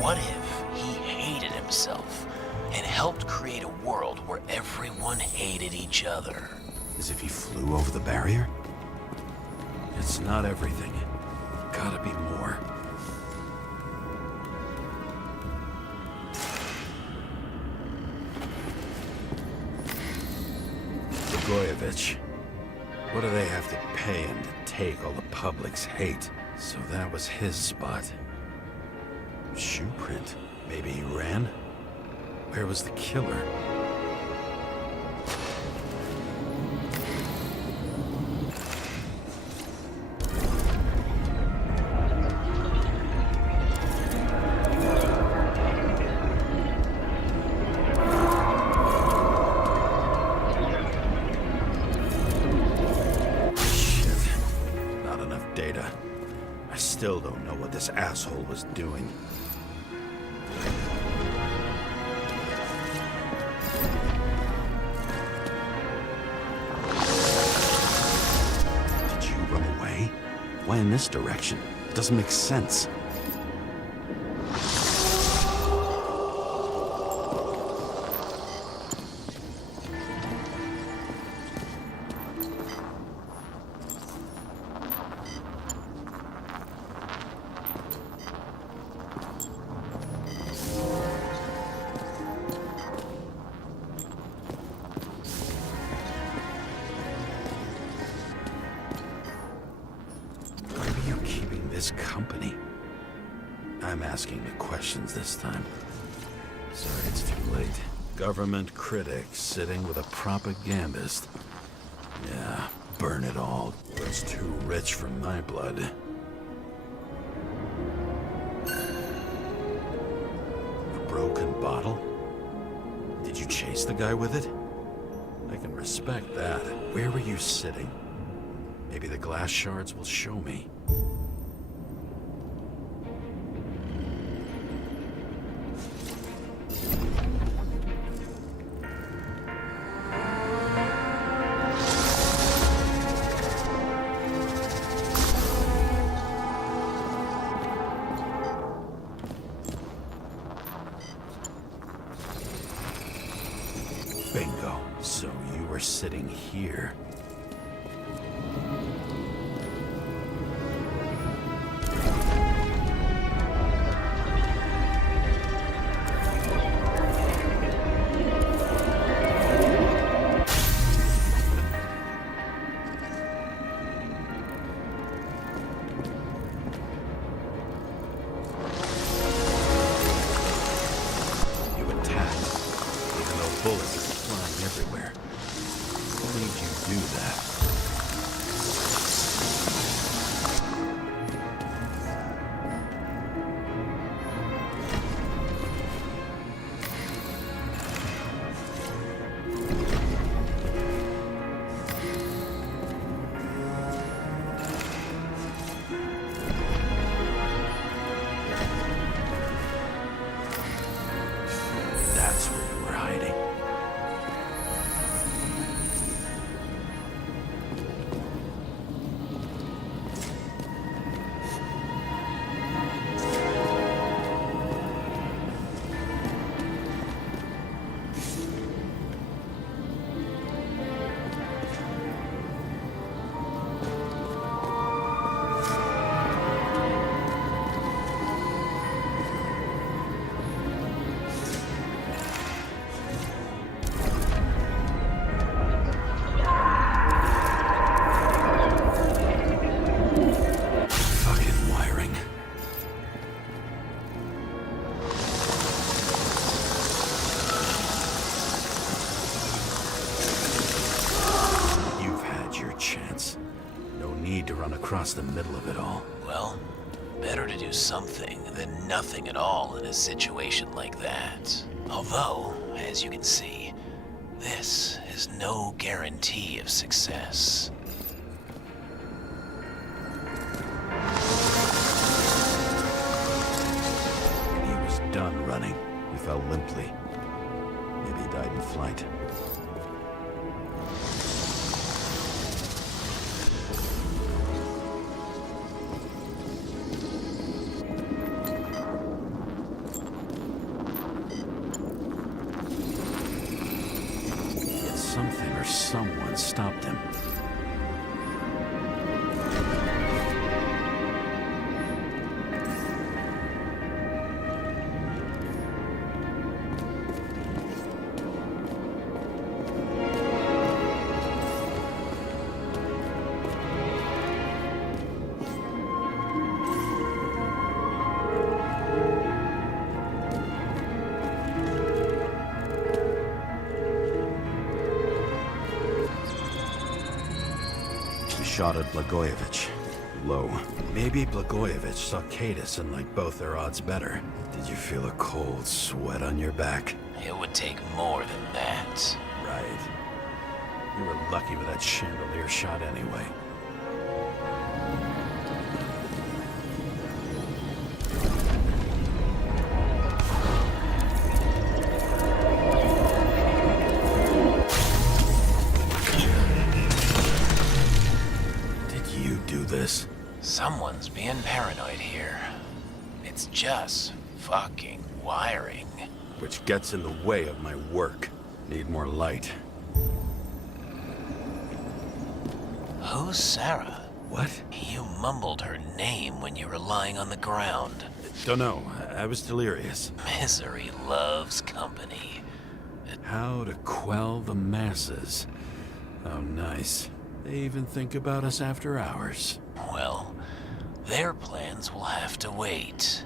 What if he hated himself and helped create a world where everyone hated each other? As if he flew over the barrier? It's not everything. Gotta be more. Blagojevich. What do they have to pay him to take all the public's hate? So that was his spot. Shoe print. Maybe he ran? Where was the killer? Shit. Not enough data. I still don't know what this asshole was doing. Why in this direction? It doesn't make sense. company? I'm asking the questions this time. Sorry it's too late. Government critic sitting with a propagandist. Yeah, burn it all. It's too rich for my blood. A broken bottle? Did you chase the guy with it? I can respect that. Where were you sitting? Maybe the glass shards will show me. Bingo. So you were sitting here. You attacked, even though bullets are flying everywhere. What made you do that? That's where you were hiding. Fucking wiring. You've had your chance. No need to run across the middle of it all. Well, better to do something than nothing at all in a situation like that. Although, as you can see, this is no guarantee of success. When he was done running, he fell limply. Maybe he died in flight. Yet something or someone stopped him. He shot at Blagojevich. Low. Maybe Blagojevich saw Cadis and liked both their odds better. Did you feel a cold sweat on your back? It would take more than that. Right. You were lucky with that chandelier shot anyway. Did you do this? Someone's being paranoid here. It's just fucking wiring. Which gets in the way of my work. Need more light. Who's Sarah? What? You mumbled her name when you were lying on the ground. Don't know. I was delirious. Misery loves company. How to quell the masses. Oh, nice. They even think about us after hours. Well, Their plans will have to wait.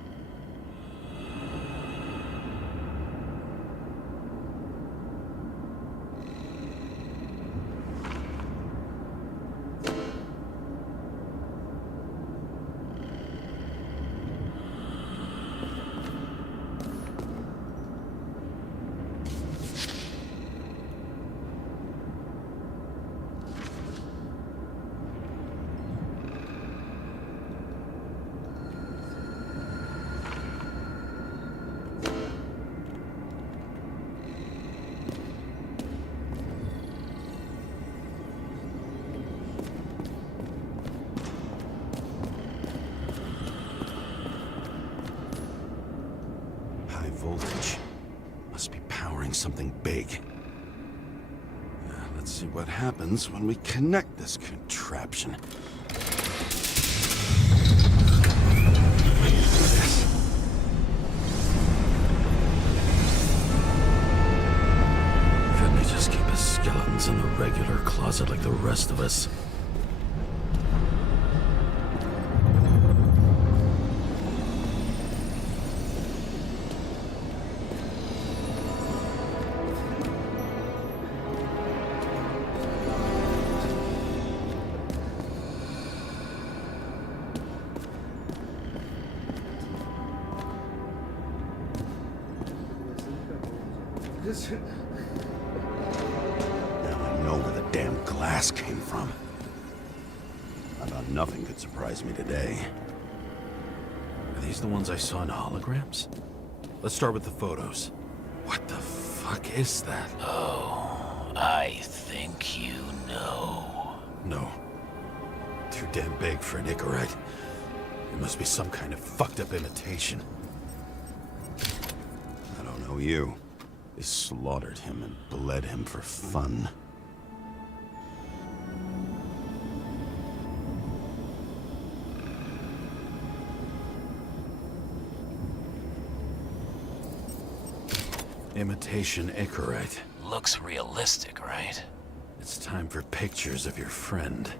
Voltage. Must be powering something big. Let's see what happens when we connect this contraption. Couldn't they just keep his skeletons in the regular closet like the rest of us? Now I know where the damn glass came from. I thought nothing could surprise me today. Are these the ones I saw in holograms? Let's start with the photos. What the fuck is that? Oh, I think you know. No. Too damn big for an Icarite. It must be some kind of fucked up imitation. I don't know you. They slaughtered him and bled him for fun. Imitation Icarite. Looks realistic, right? It's time for pictures of your friend.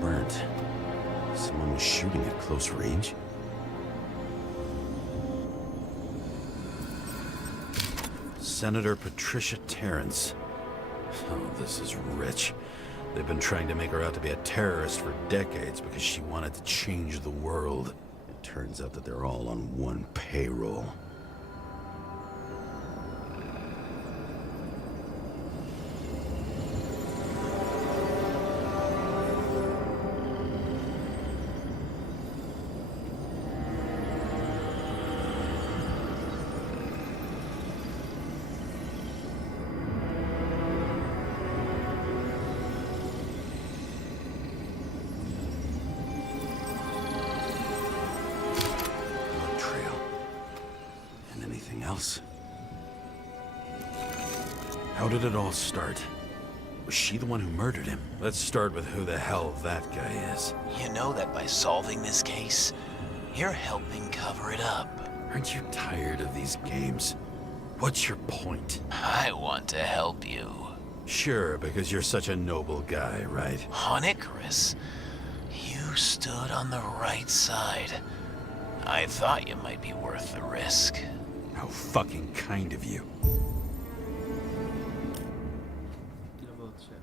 Burnt. Someone was shooting at close range. Senator Patricia Terrence. Oh, this is rich. They've been trying to make her out to be a terrorist for decades because she wanted to change the world. It turns out that they're all on one payroll. Else. How did it all start? Was she the one who murdered him? Let's start with who the hell that guy is. You know that by solving this case, you're helping cover it up. Aren't you tired of these games? What's your point? I want to help you. Sure, because you're such a noble guy, right? On Icarus, you stood on the right side. I thought you might be worth the risk. How fucking kind of you. Já volto, chat.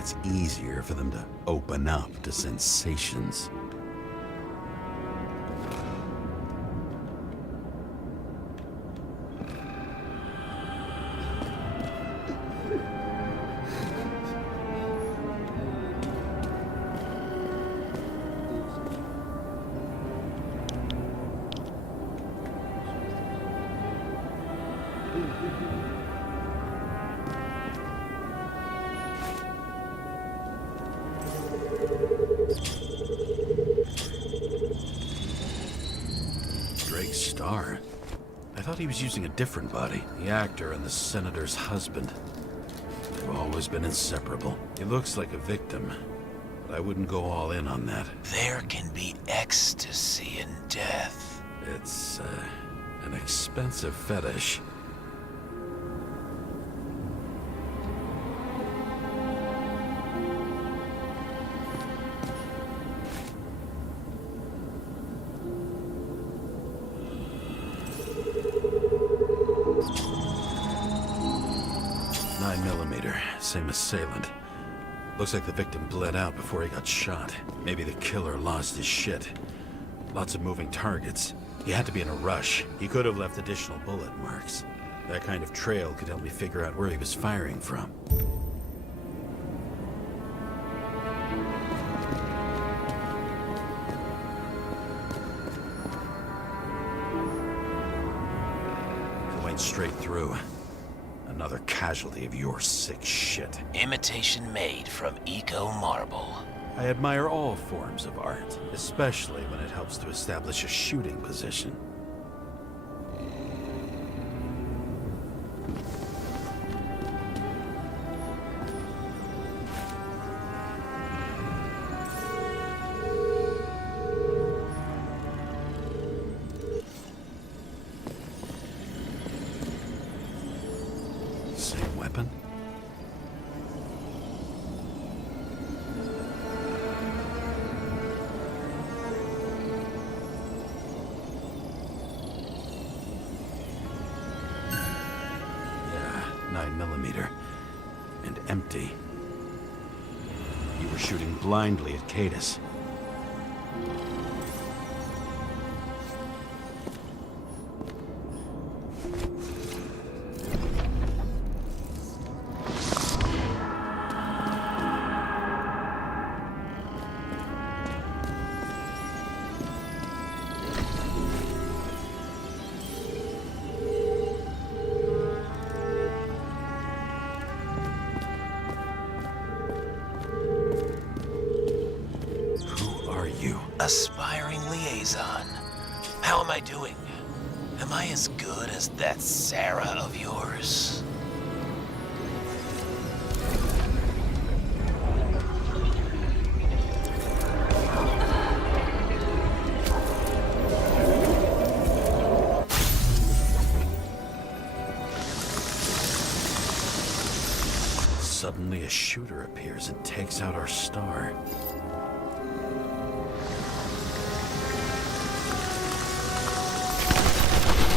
it's easier for them to open up to sensations. Drake's star? I thought he was using a different body. The actor and the senator's husband. They've always been inseparable. He looks like a victim, but I wouldn't go all in on that. There can be ecstasy in death. It's, an expensive fetish. Same assailant. Looks like the victim bled out before he got shot. Maybe the killer lost his shit. Lots of moving targets. He had to be in a rush. He could have left additional bullet marks. That kind of trail could help me figure out where he was firing from. He went straight through. Another casualty of your sick shit. Imitation made from eco marble. I admire all forms of art, especially when it helps to establish a shooting position. Same weapon? Yeah, 9mm. And empty. You were shooting blindly at Cadus. Aspiring liaison. How am I doing? Am I as good as that Sarah of yours? Suddenly a shooter appears and takes out our star.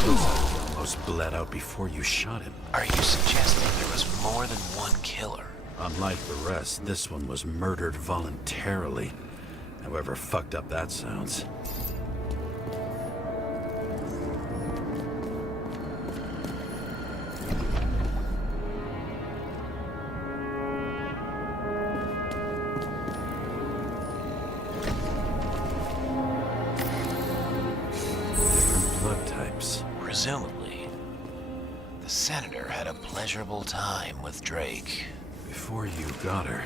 Almost bled out before you shot him. Are you suggesting there was more than one killer? Unlike the rest, this one was murdered voluntarily. However fucked up that sounds. Different blood types. Presumably, the senator had a pleasurable time with Drake. Before you got her.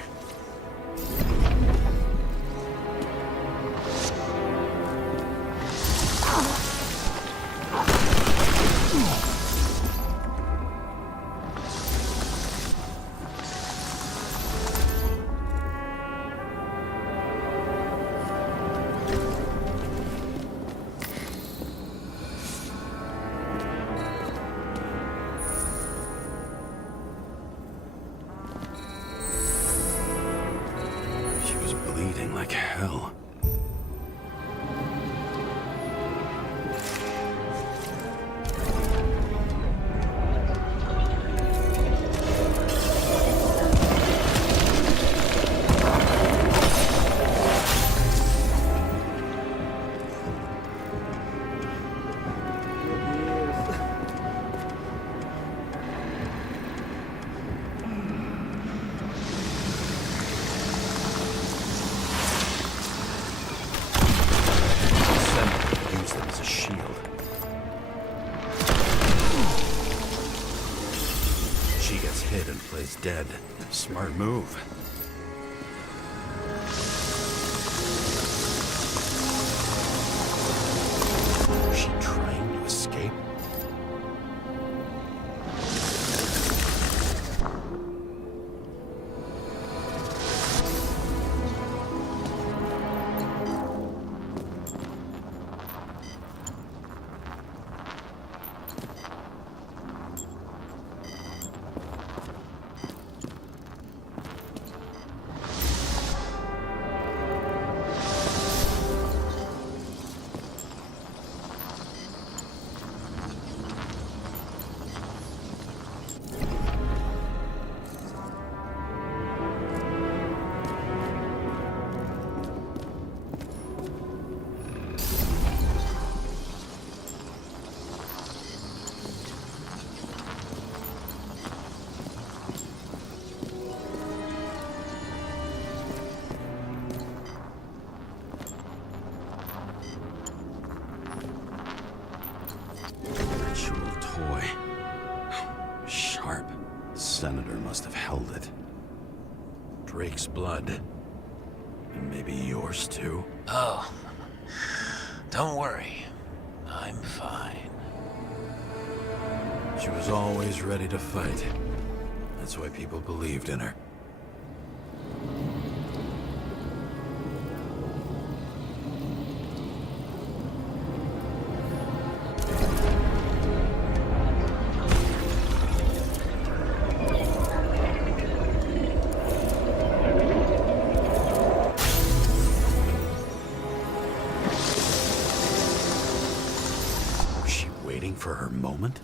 is dead. Smart move. Was she trying to escape? Senator must have held it. Drake's blood. And maybe yours too? Oh, don't worry. I'm fine. She was always ready to fight. That's why people believed in her. For her moment?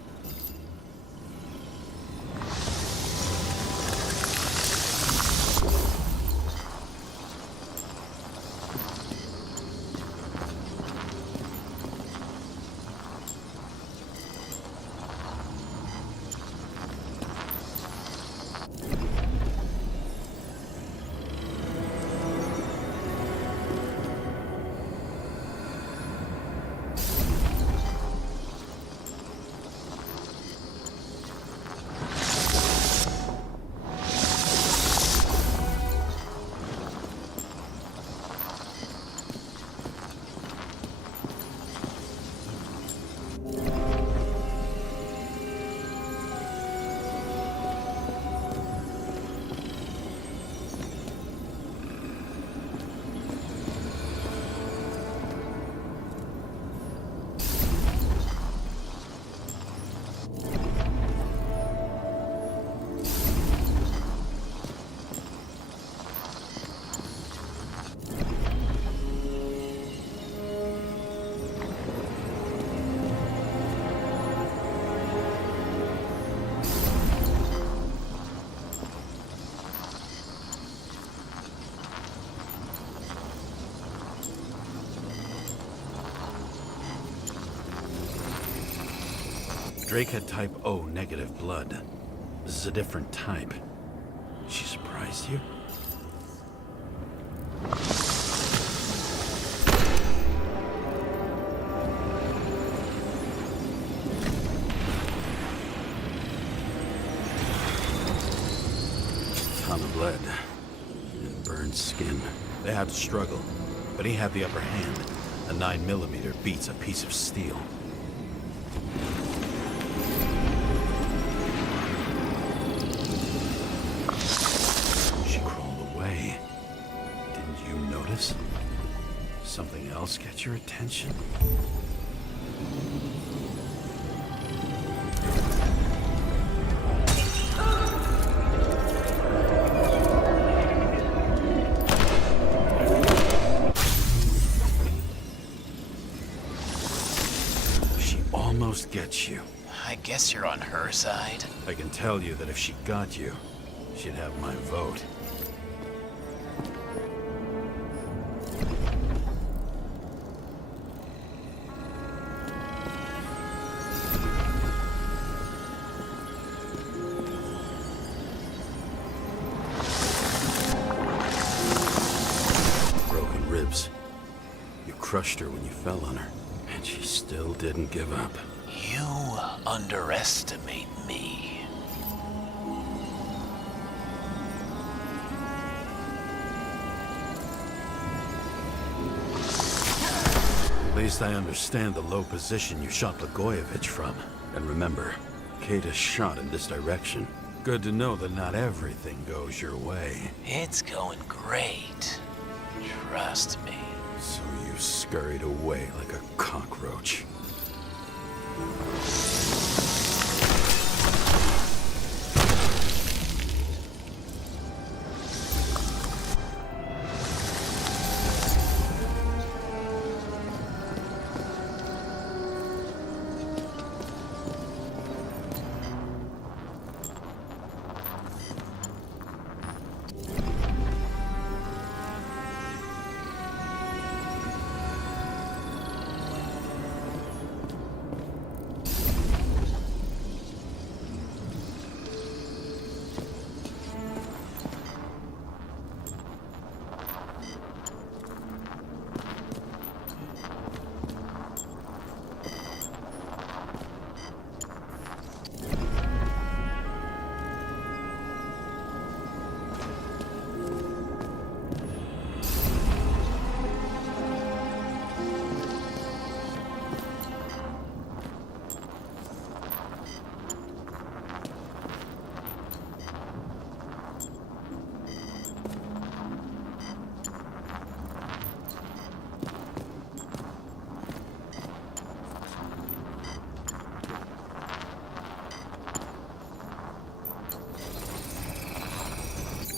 Drake had type O negative blood. This is a different type. She surprised you? Ton of blood and burned skin. They had to struggle, but he had the upper hand. A 9mm beats a piece of steel. Something else get your attention? She almost gets you. I guess you're on her side. I can tell you that if she got you, she'd have my vote. Crushed her when you fell on her, and she still didn't give up. You underestimate me. At least I understand the low position you shot Blagojevich from. And remember, Kate is shot in this direction. Good to know that not everything goes your way. It's going great. Trust me. So you scurried away like a cockroach.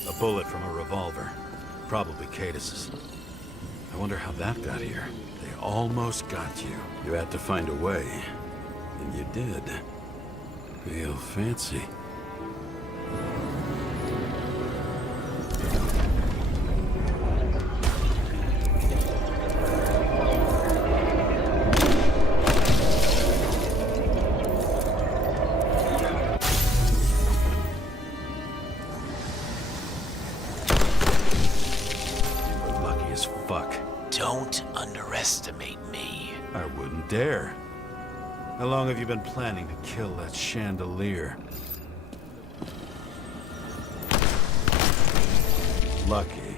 A bullet from a revolver. Probably Cadis's. I wonder how that got here. They almost got you. You had to find a way. And you did. Real fancy. Fuck. Don't underestimate me. I wouldn't dare. How long have you been planning to kill that chandelier? Lucky.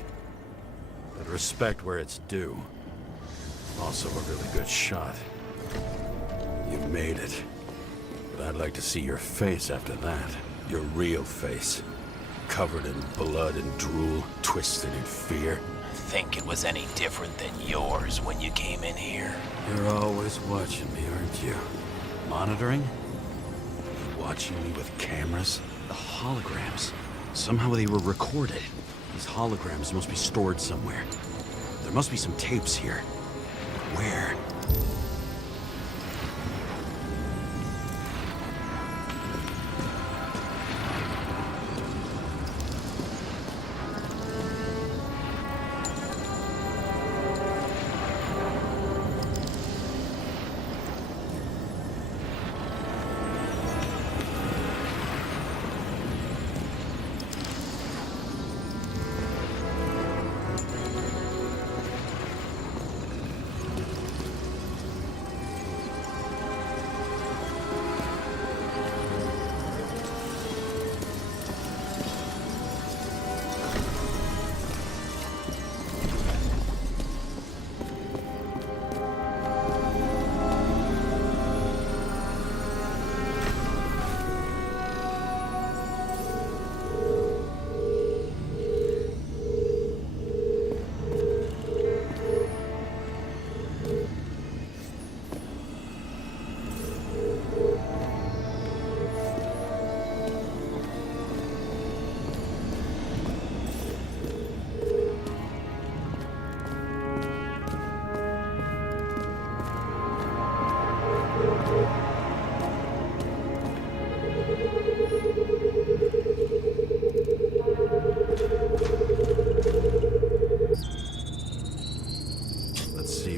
But respect where it's due. Also a really good shot. You made it. But I'd like to see your face after that. Your real face. Covered in blood and drool, twisted in fear. Think it was any different than yours when you came in here? You're always watching me, aren't you? Monitoring? You watching me with cameras? The holograms. Somehow they were recorded. These holograms must be stored somewhere. There must be some tapes here. Where?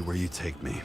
Where you take me.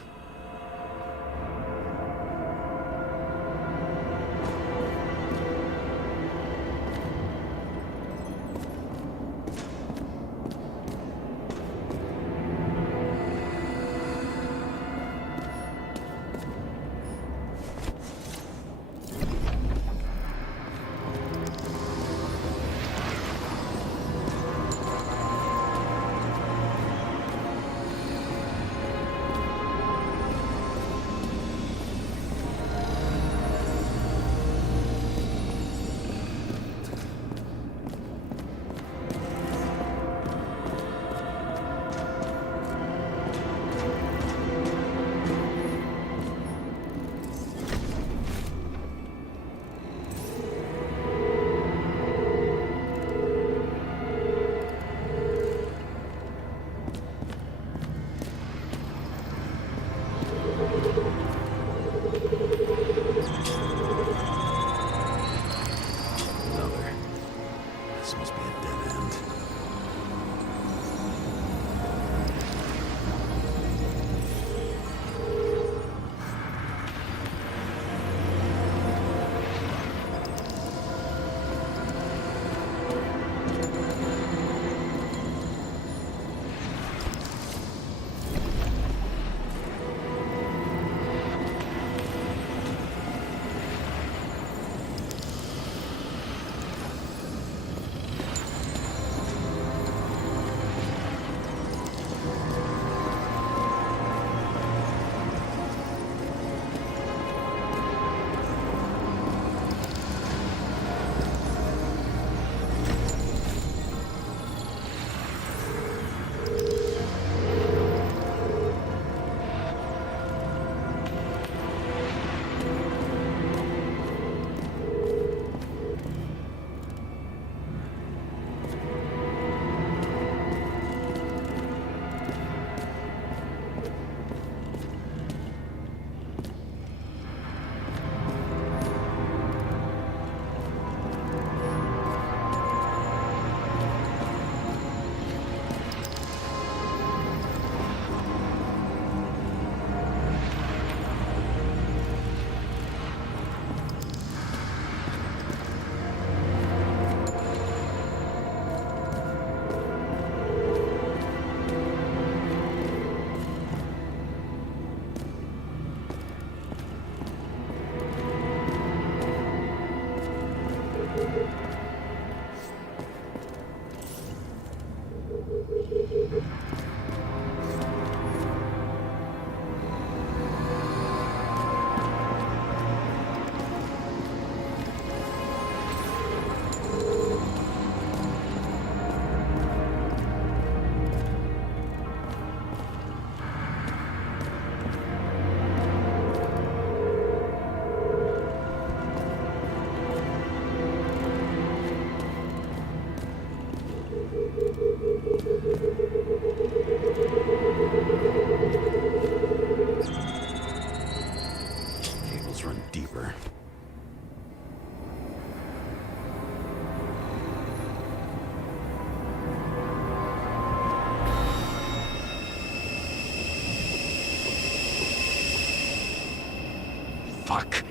Fuck.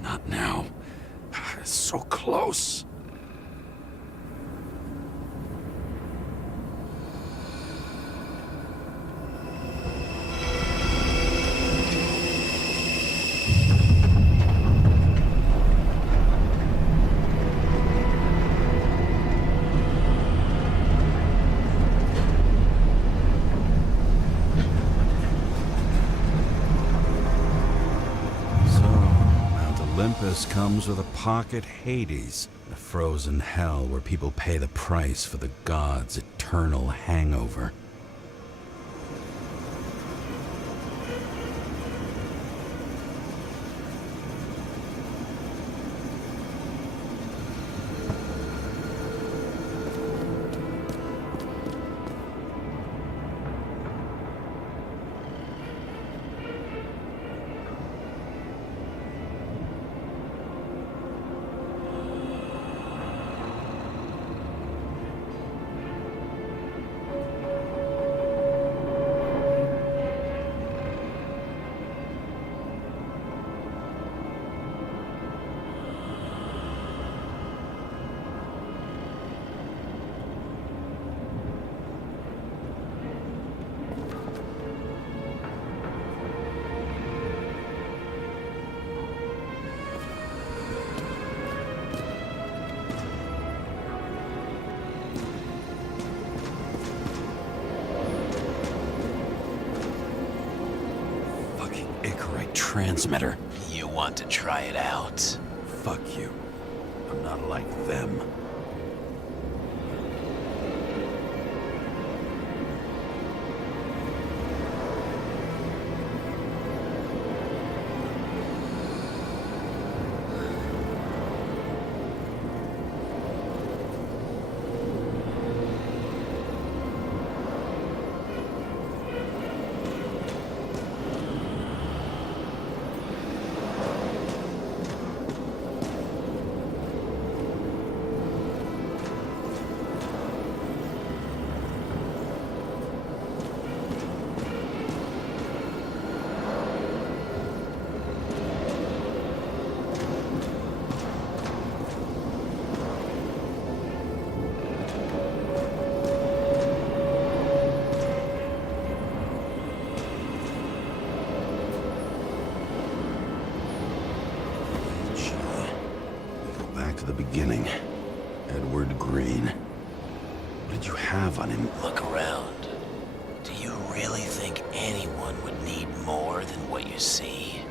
Not now. So close. Olympus comes with a pocket Hades, a frozen hell where people pay the price for the gods' eternal hangover. Transmitter. You want to try it out? Fuck you. I'm not like them. The beginning. Edward Green. What did you have on him? Look around. Do you really think anyone would need more than what you see?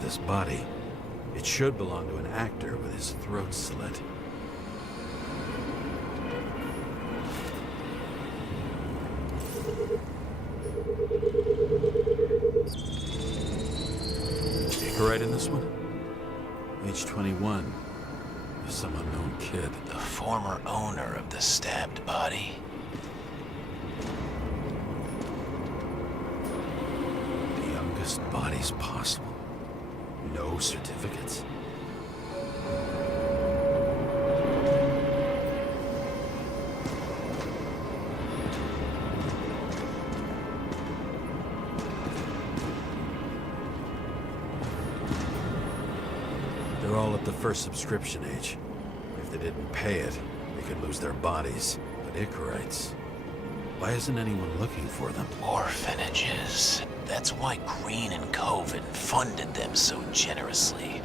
This body. It should belong to an actor with his throat slit. Right in this one? Age 21. Some unknown kid. The former owner of the stabbed body? The youngest bodies possible. No certificates. They're all at the first subscription age. If they didn't pay it, they could lose their bodies. But Icarites, why isn't anyone looking for them? Orphanages. That's why Green and Coven funded them so generously.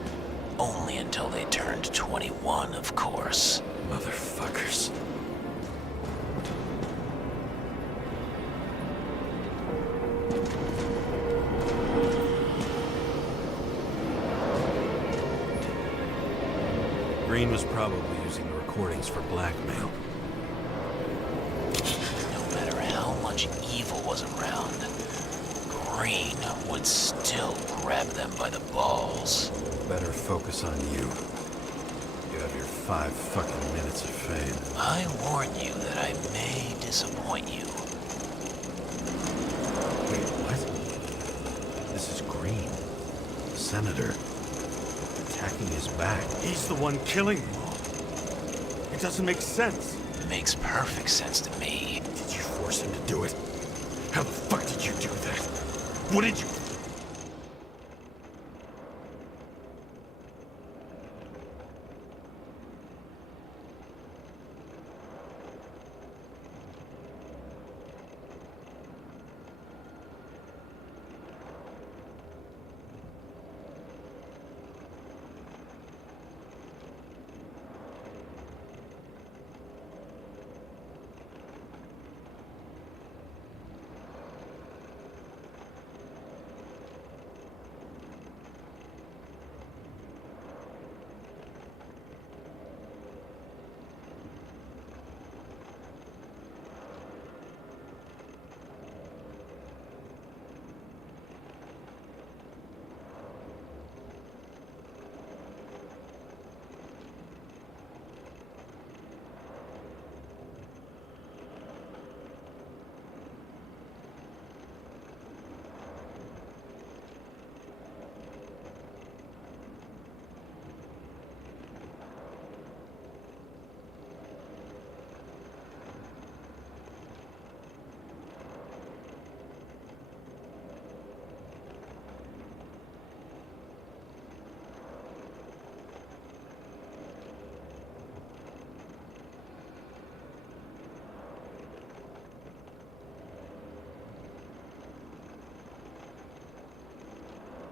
Only until they turned 21, of course. Motherfuckers. Green was probably using the recordings for blackmail. No matter how much evil was around, Green would still grab them by the balls. Better focus on you. You have your 5 fucking minutes of fame. I warn you that I may disappoint you. Wait, what? This is Green. The senator. Attacking his back. He's the one killing them all. It doesn't make sense. It makes perfect sense to me. Did you force him to do it? How the fuck did you do that? What did you...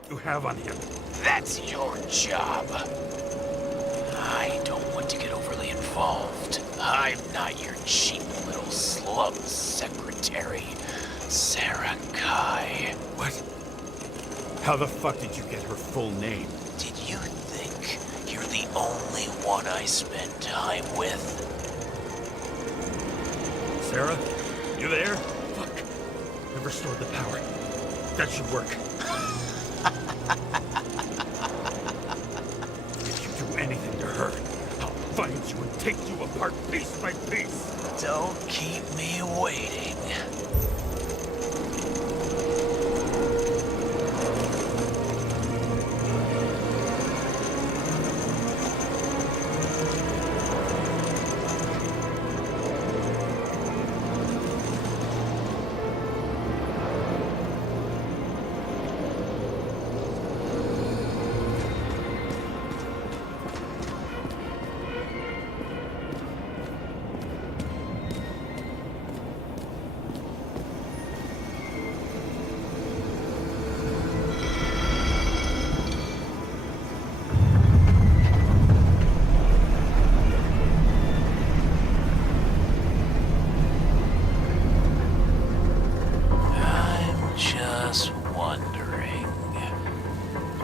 You have on him? That's your job. I don't want to get overly involved. I'm not your cheap little slum secretary, Sarah Kai. What? How the fuck did you get her full name? Did you think you're the only one I spend time with? Sarah? You there? Fuck. Never stored the power. That should work. If you do anything to her, I'll find you and take you apart piece by piece. Don't keep me waiting.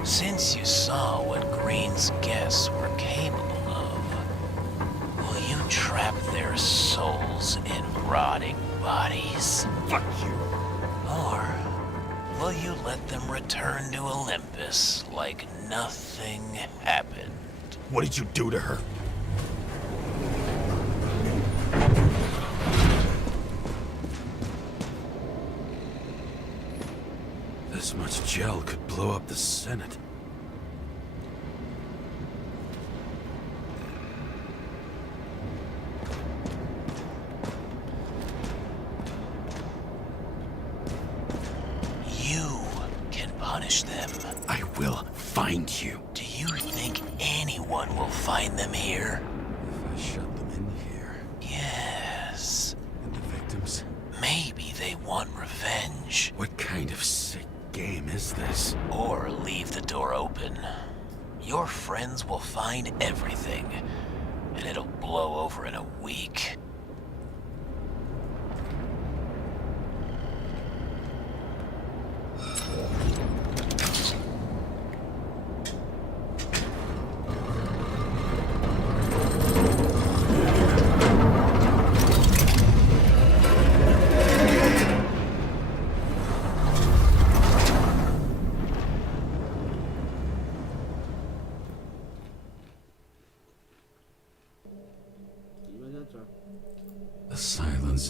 Since you saw what Green's guests were capable of, will you trap their souls in rotting bodies? Fuck you. Or will you let them return to Olympus like nothing happened? What did you do to her? This much gel could blow up the Senate. You can punish them. I will find you. Do you think anyone will find them here? If I shut them in here, Yes. and the victims? Maybe they want revenge. What kind of sick game is this? Or leave the door open. Your friends will find everything, and it'll blow over in a week.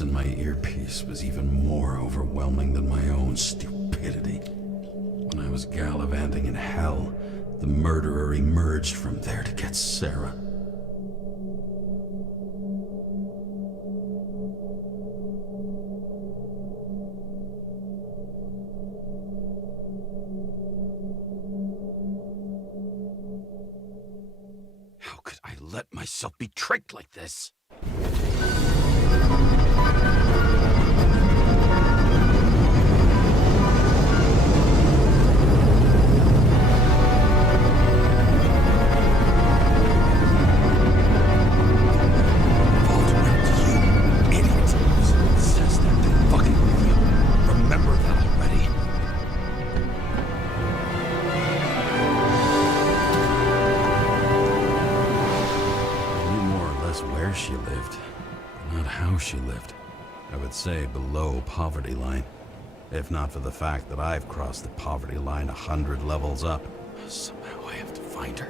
in my earpiece was even more overwhelming than my own stupidity. When I was gallivanting in hell, the murderer emerged from there to get Sarah. How could I let myself be tricked like this? She lived, not how she lived. I would say below poverty line, if not for the fact that I've crossed the poverty line 100 levels up. Somehow I have to find her.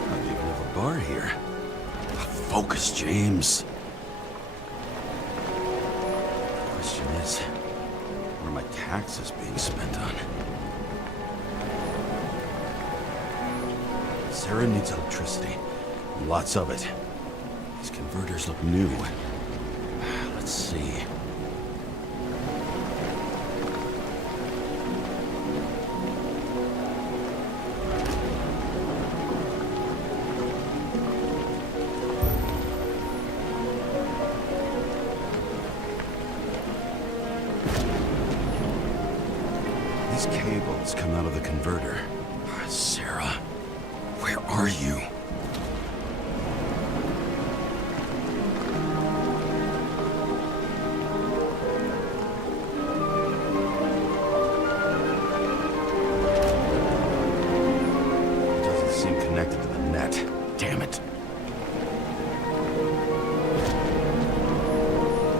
I don't even have a bar here. Focus, James. Question is, what are my taxes being spent on? Sarah needs electricity. Lots of it. These converters look new. Let's see. These cables come out of the converter. Sarah, where are you? It doesn't seem connected to the net. Damn it.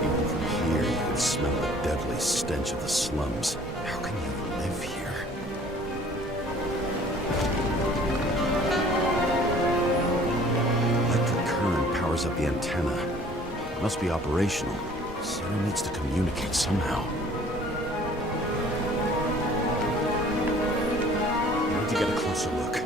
Even from here, you can smell the deadly stench of the slums. How can you live here? Electric current powers up the antenna. It must be operational. Sarah needs to communicate somehow. I need to get a closer look.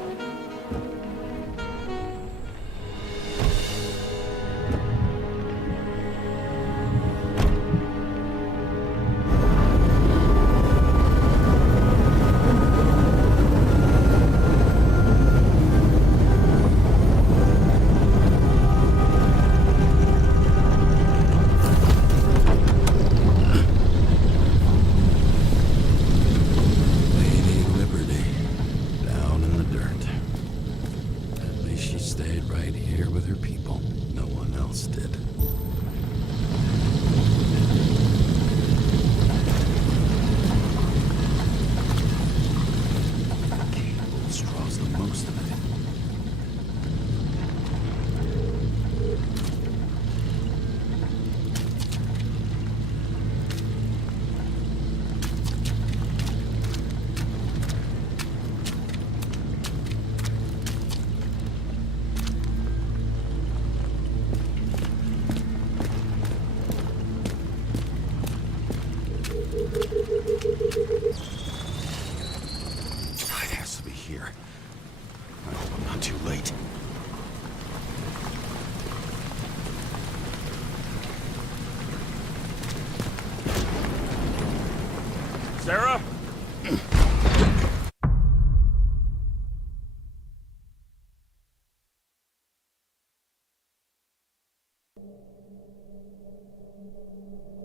Sarah?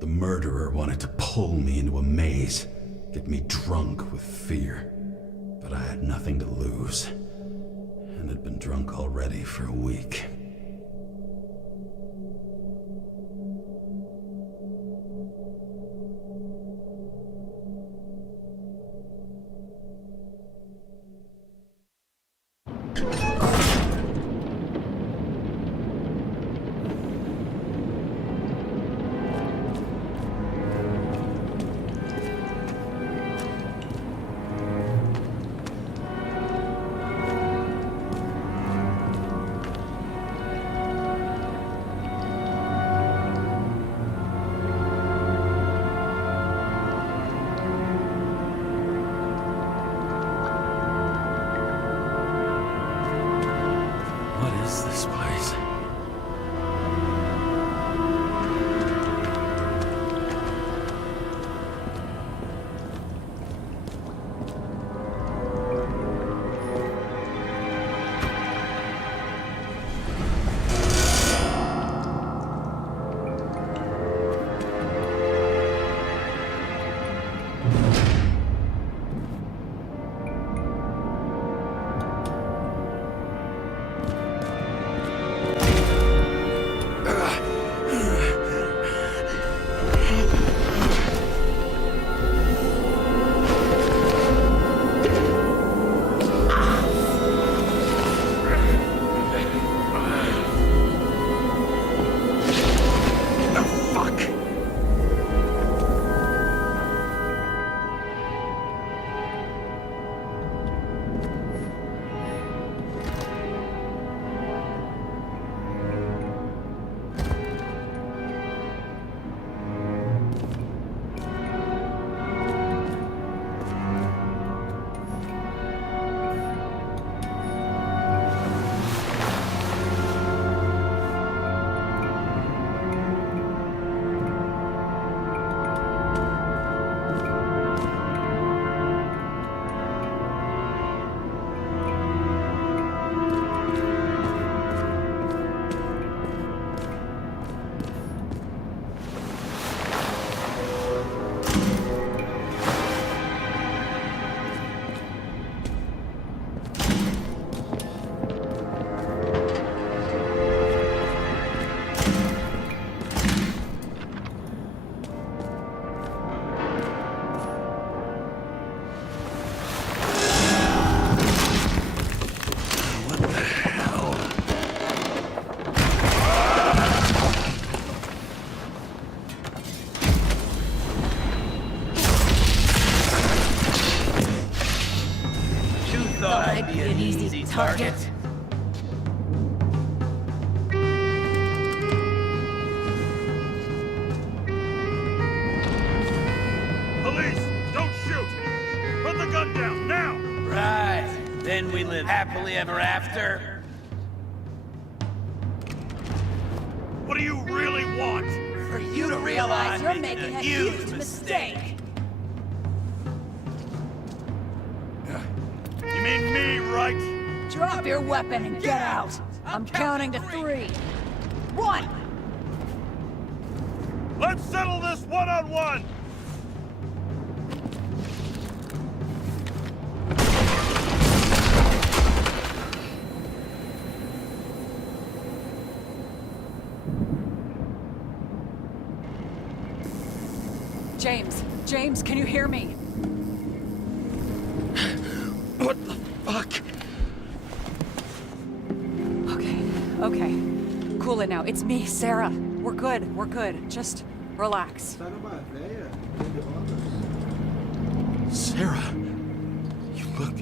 The murderer wanted to pull me into a maze, get me drunk with fear. But I had nothing to lose, and had been drunk already for a week. is this place? I'd be an easy target. Police, don't shoot! Put the gun down, now! Right. Then we live happily ever after. What do you really want? For you to realize you're making a huge mistake. You mean me, right? Drop your weapon and get out. I'm counting to 3. 1! Let's settle this one-on-one! James, can you hear me? What the fuck? Okay. Cool it now. It's me, Sarah. We're good. Just relax. Tá numa véia? Drogas. Sarah, you look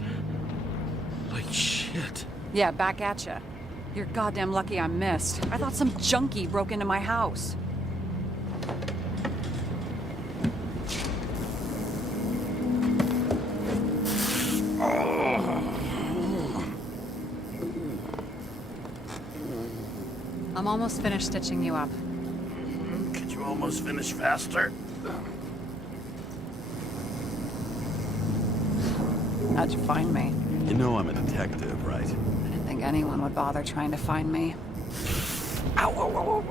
like shit. Yeah, back at ya. You're goddamn lucky I missed. I thought some junkie broke into my house. I'm almost finished stitching you up. Could you almost finish faster? How'd you find me? You know I'm a detective, right? I didn't think anyone would bother trying to find me. Ow!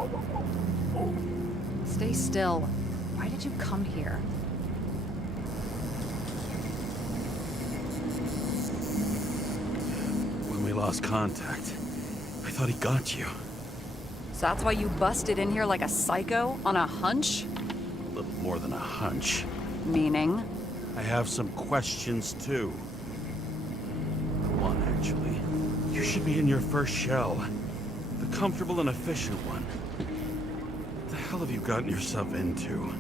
Stay still. Why did you come here? When we lost contact, I thought he got you. So that's why you busted in here like a psycho on a hunch? A little more than a hunch. Meaning? I have some questions, too. One, actually. You should be in your first shell. The comfortable and efficient one. What the hell have you gotten yourself into?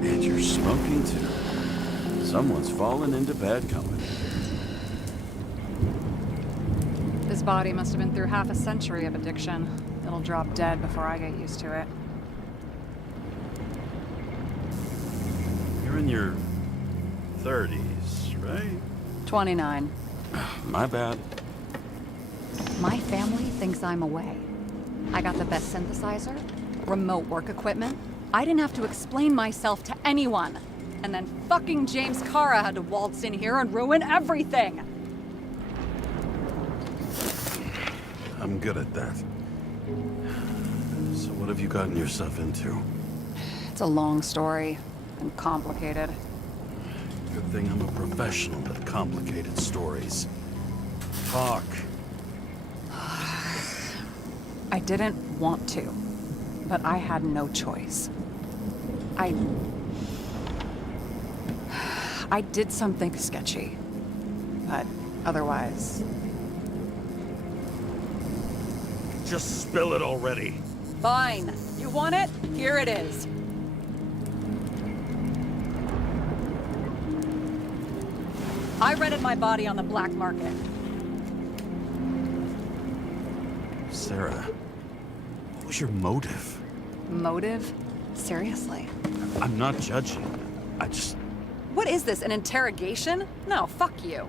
And you're smoking, too. Someone's fallen into bad company. This body must have been through half a century of addiction. It'll drop dead before I get used to it. You're in your 30s, right? 29. My bad. My family thinks I'm away. I got the best synthesizer, remote work equipment. I didn't have to explain myself to anyone. And then fucking James Kara had to waltz in here and ruin everything. I'm good at that. So what have you gotten yourself into? It's a long story and complicated. Good thing I'm a professional at complicated stories. Talk. I didn't want to, but I had no choice. I did something sketchy, but otherwise... Just spill it already. Fine. You want it? Here it is. I rented my body on the black market. Sarah, what was your motive? Motive? Seriously? I'm not judging. I just... What is this, an interrogation? No, fuck you.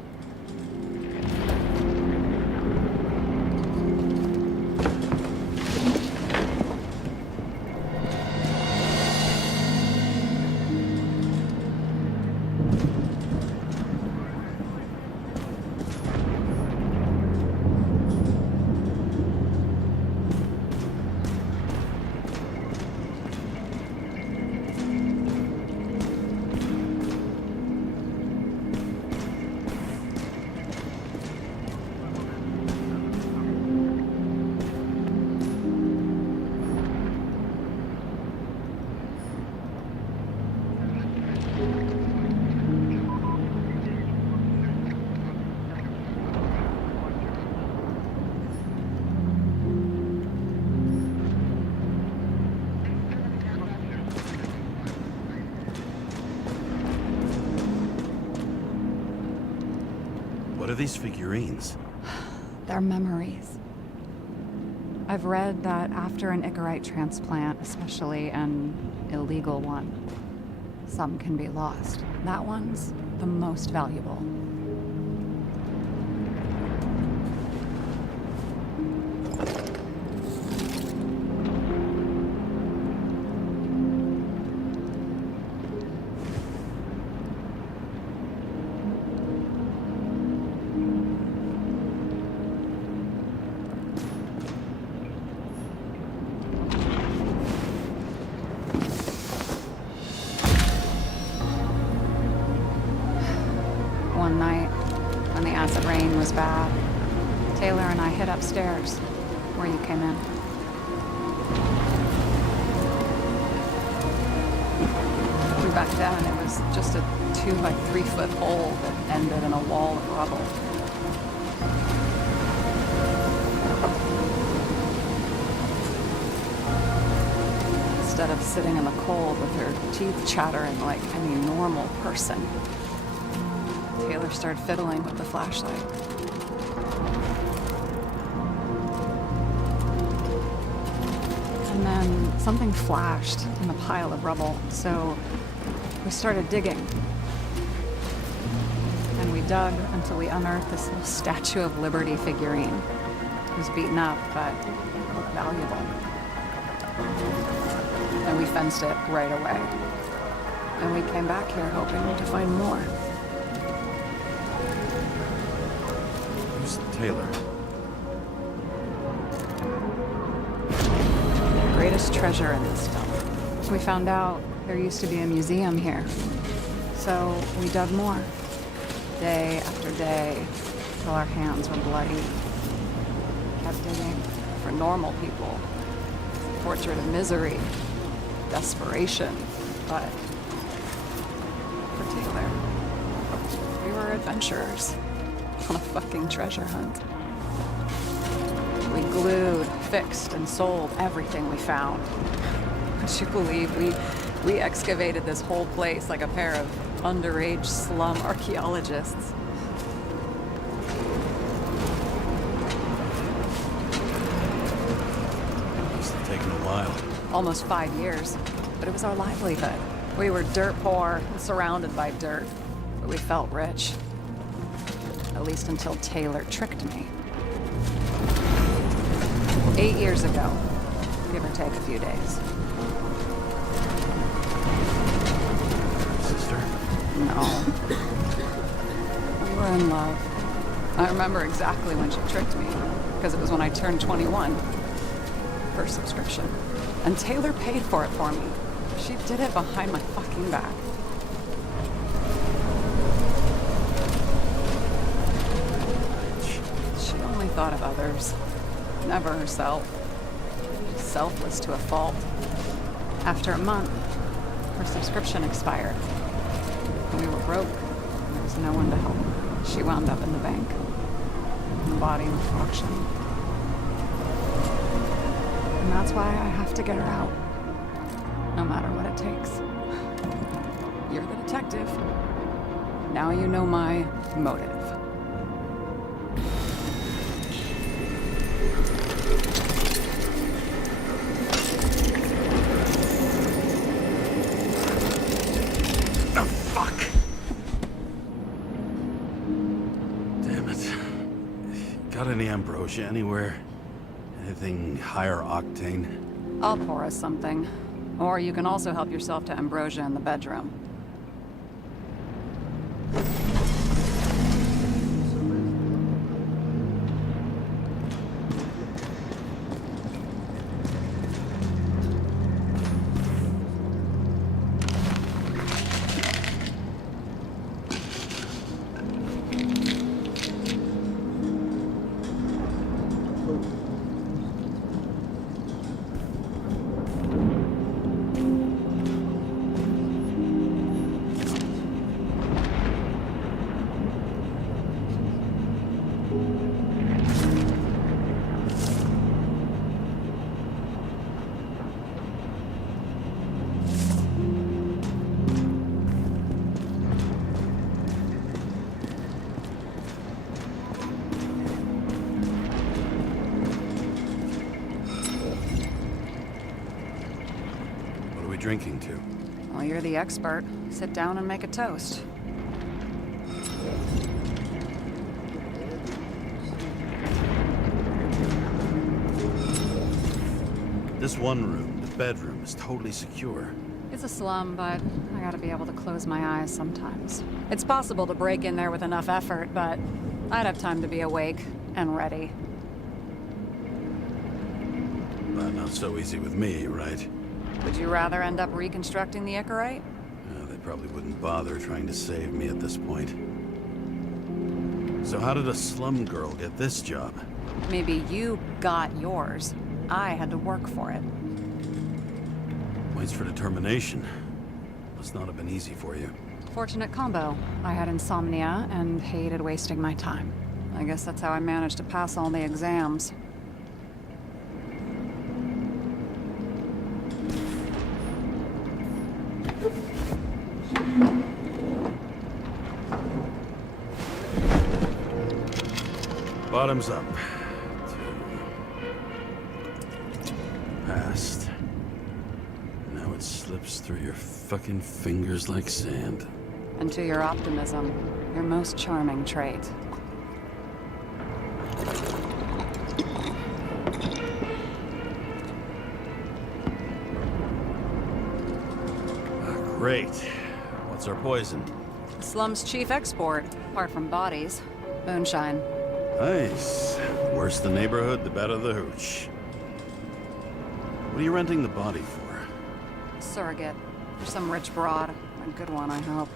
What are these figurines? They're memories. I've read that after an Icarite transplant, especially an illegal one, some can be lost. That one's the most valuable. One night, when the acid rain was bad, Taylor and I hid upstairs, where you came in. Back then, it was just a 2 by 3 foot hole that ended in a wall of rubble. Instead of sitting in the cold with her teeth chattering like any normal person, Taylor started fiddling with the flashlight. And then something flashed in the pile of rubble, so we started digging. And we dug until we unearthed this little Statue of Liberty figurine. It was beaten up, but it looked valuable. And we fenced it right away. And we came back here hoping to find more. Taylor. The greatest treasure in this dump. We found out there used to be a museum here. So we dug more. Day after day, till our hands were bloody. Kept digging for normal people. Portrait of misery, desperation, but for Taylor, we were adventurers. On a fucking treasure hunt. We glued, fixed, and sold everything we found. Would you believe we excavated this whole place like a pair of underage slum archaeologists? Almost 5 years. But it was our livelihood. We were dirt poor and surrounded by dirt. But we felt rich. At least until Taylor tricked me. 8 years ago. Give or take a few days. Sister? No. We were in love. I remember exactly when she tricked me, because it was when I turned 21. First subscription. And Taylor paid for it for me. She did it behind my fucking back. She only thought of others, never herself. Selfless to a fault. After a month, her subscription expired. We were broke. There was no one to help. She wound up in the bank. The body was auctioned. And that's why I have to get her out. No matter what it takes. You're the detective. Now you know my motive. Got any ambrosia anywhere? Anything higher octane? I'll pour us something. Or you can also help yourself to ambrosia in the bedroom. Drinking to? Well, you're the expert. Sit down and make a toast. This one room, the bedroom, is totally secure. It's a slum, but I gotta be able to close my eyes sometimes. It's possible to break in there with enough effort, but I'd have time to be awake and ready. But not so easy with me, right? Would you rather end up reconstructing the Icarite? They probably wouldn't bother trying to save me at this point. So how did a slum girl get this job? Maybe you got yours. I had to work for it. Points for determination. Must not have been easy for you. Fortunate combo. I had insomnia and hated wasting my time. I guess that's how I managed to pass all the exams. Bottoms up. Past. Now it slips through your fucking fingers like sand. And to your optimism, your most charming trait. Great. What's our poison? The slum's chief export, apart from bodies. Moonshine. Nice. The worse the neighborhood, the better the hooch. What are you renting the body for? Surrogate. For some rich broad. A good one, I hope.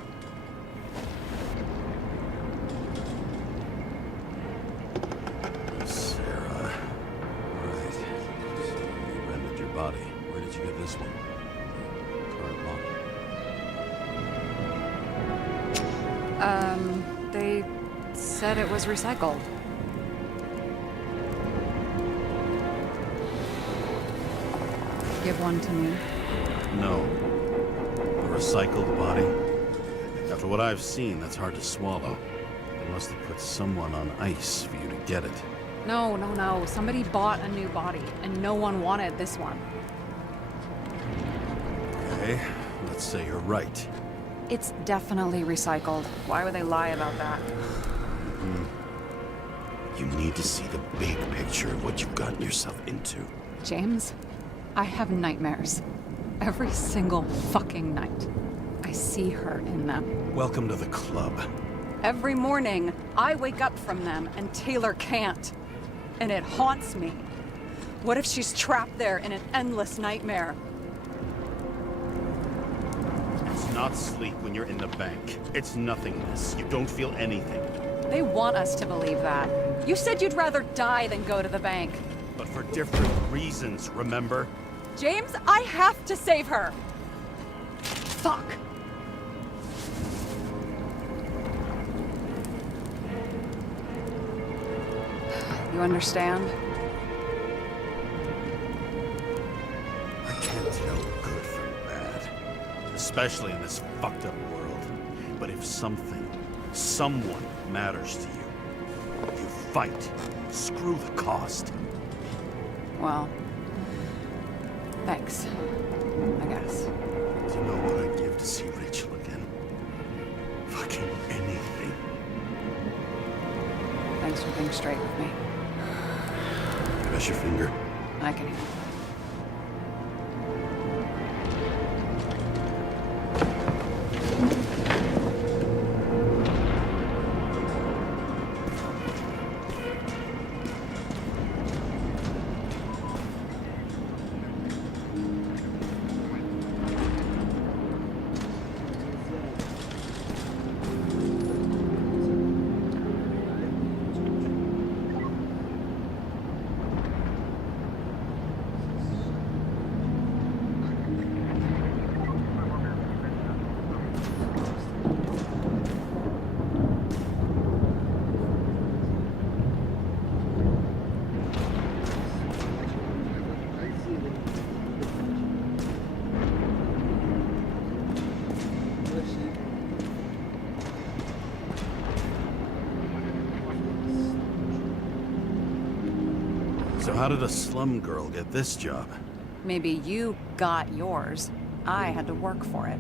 Sarah. Right. So you rented your body. Where did you get this one? They said it was recycled. Give one to me. No. A recycled body? After what I've seen, that's hard to swallow. They must have put someone on ice for you to get it. No. Somebody bought a new body, and no one wanted this one. Okay, let's say you're right. It's definitely recycled. Why would they lie about that? You need to see the big picture of what you've gotten yourself into. James, I have nightmares. Every single fucking night. I see her in them. Welcome to the club. Every morning, I wake up from them and Taylor can't. And it haunts me. What if she's trapped there in an endless nightmare? It's not sleep when you're in the bank. It's nothingness. You don't feel anything. They want us to believe that. You said you'd rather die than go to the bank. But for different reasons, remember? James, I have to save her! Fuck! You understand? I can't tell good from bad. Especially in this fucked up world. But if something, someone matters to you, you fight. Screw the cost. Well, thanks. I guess. Do you know what I'd give to see Rachel again? Fucking anything. Thanks for being straight with me. Press your finger. I can handle it. So how did a slum girl get this job? Maybe you got yours. I had to work for it.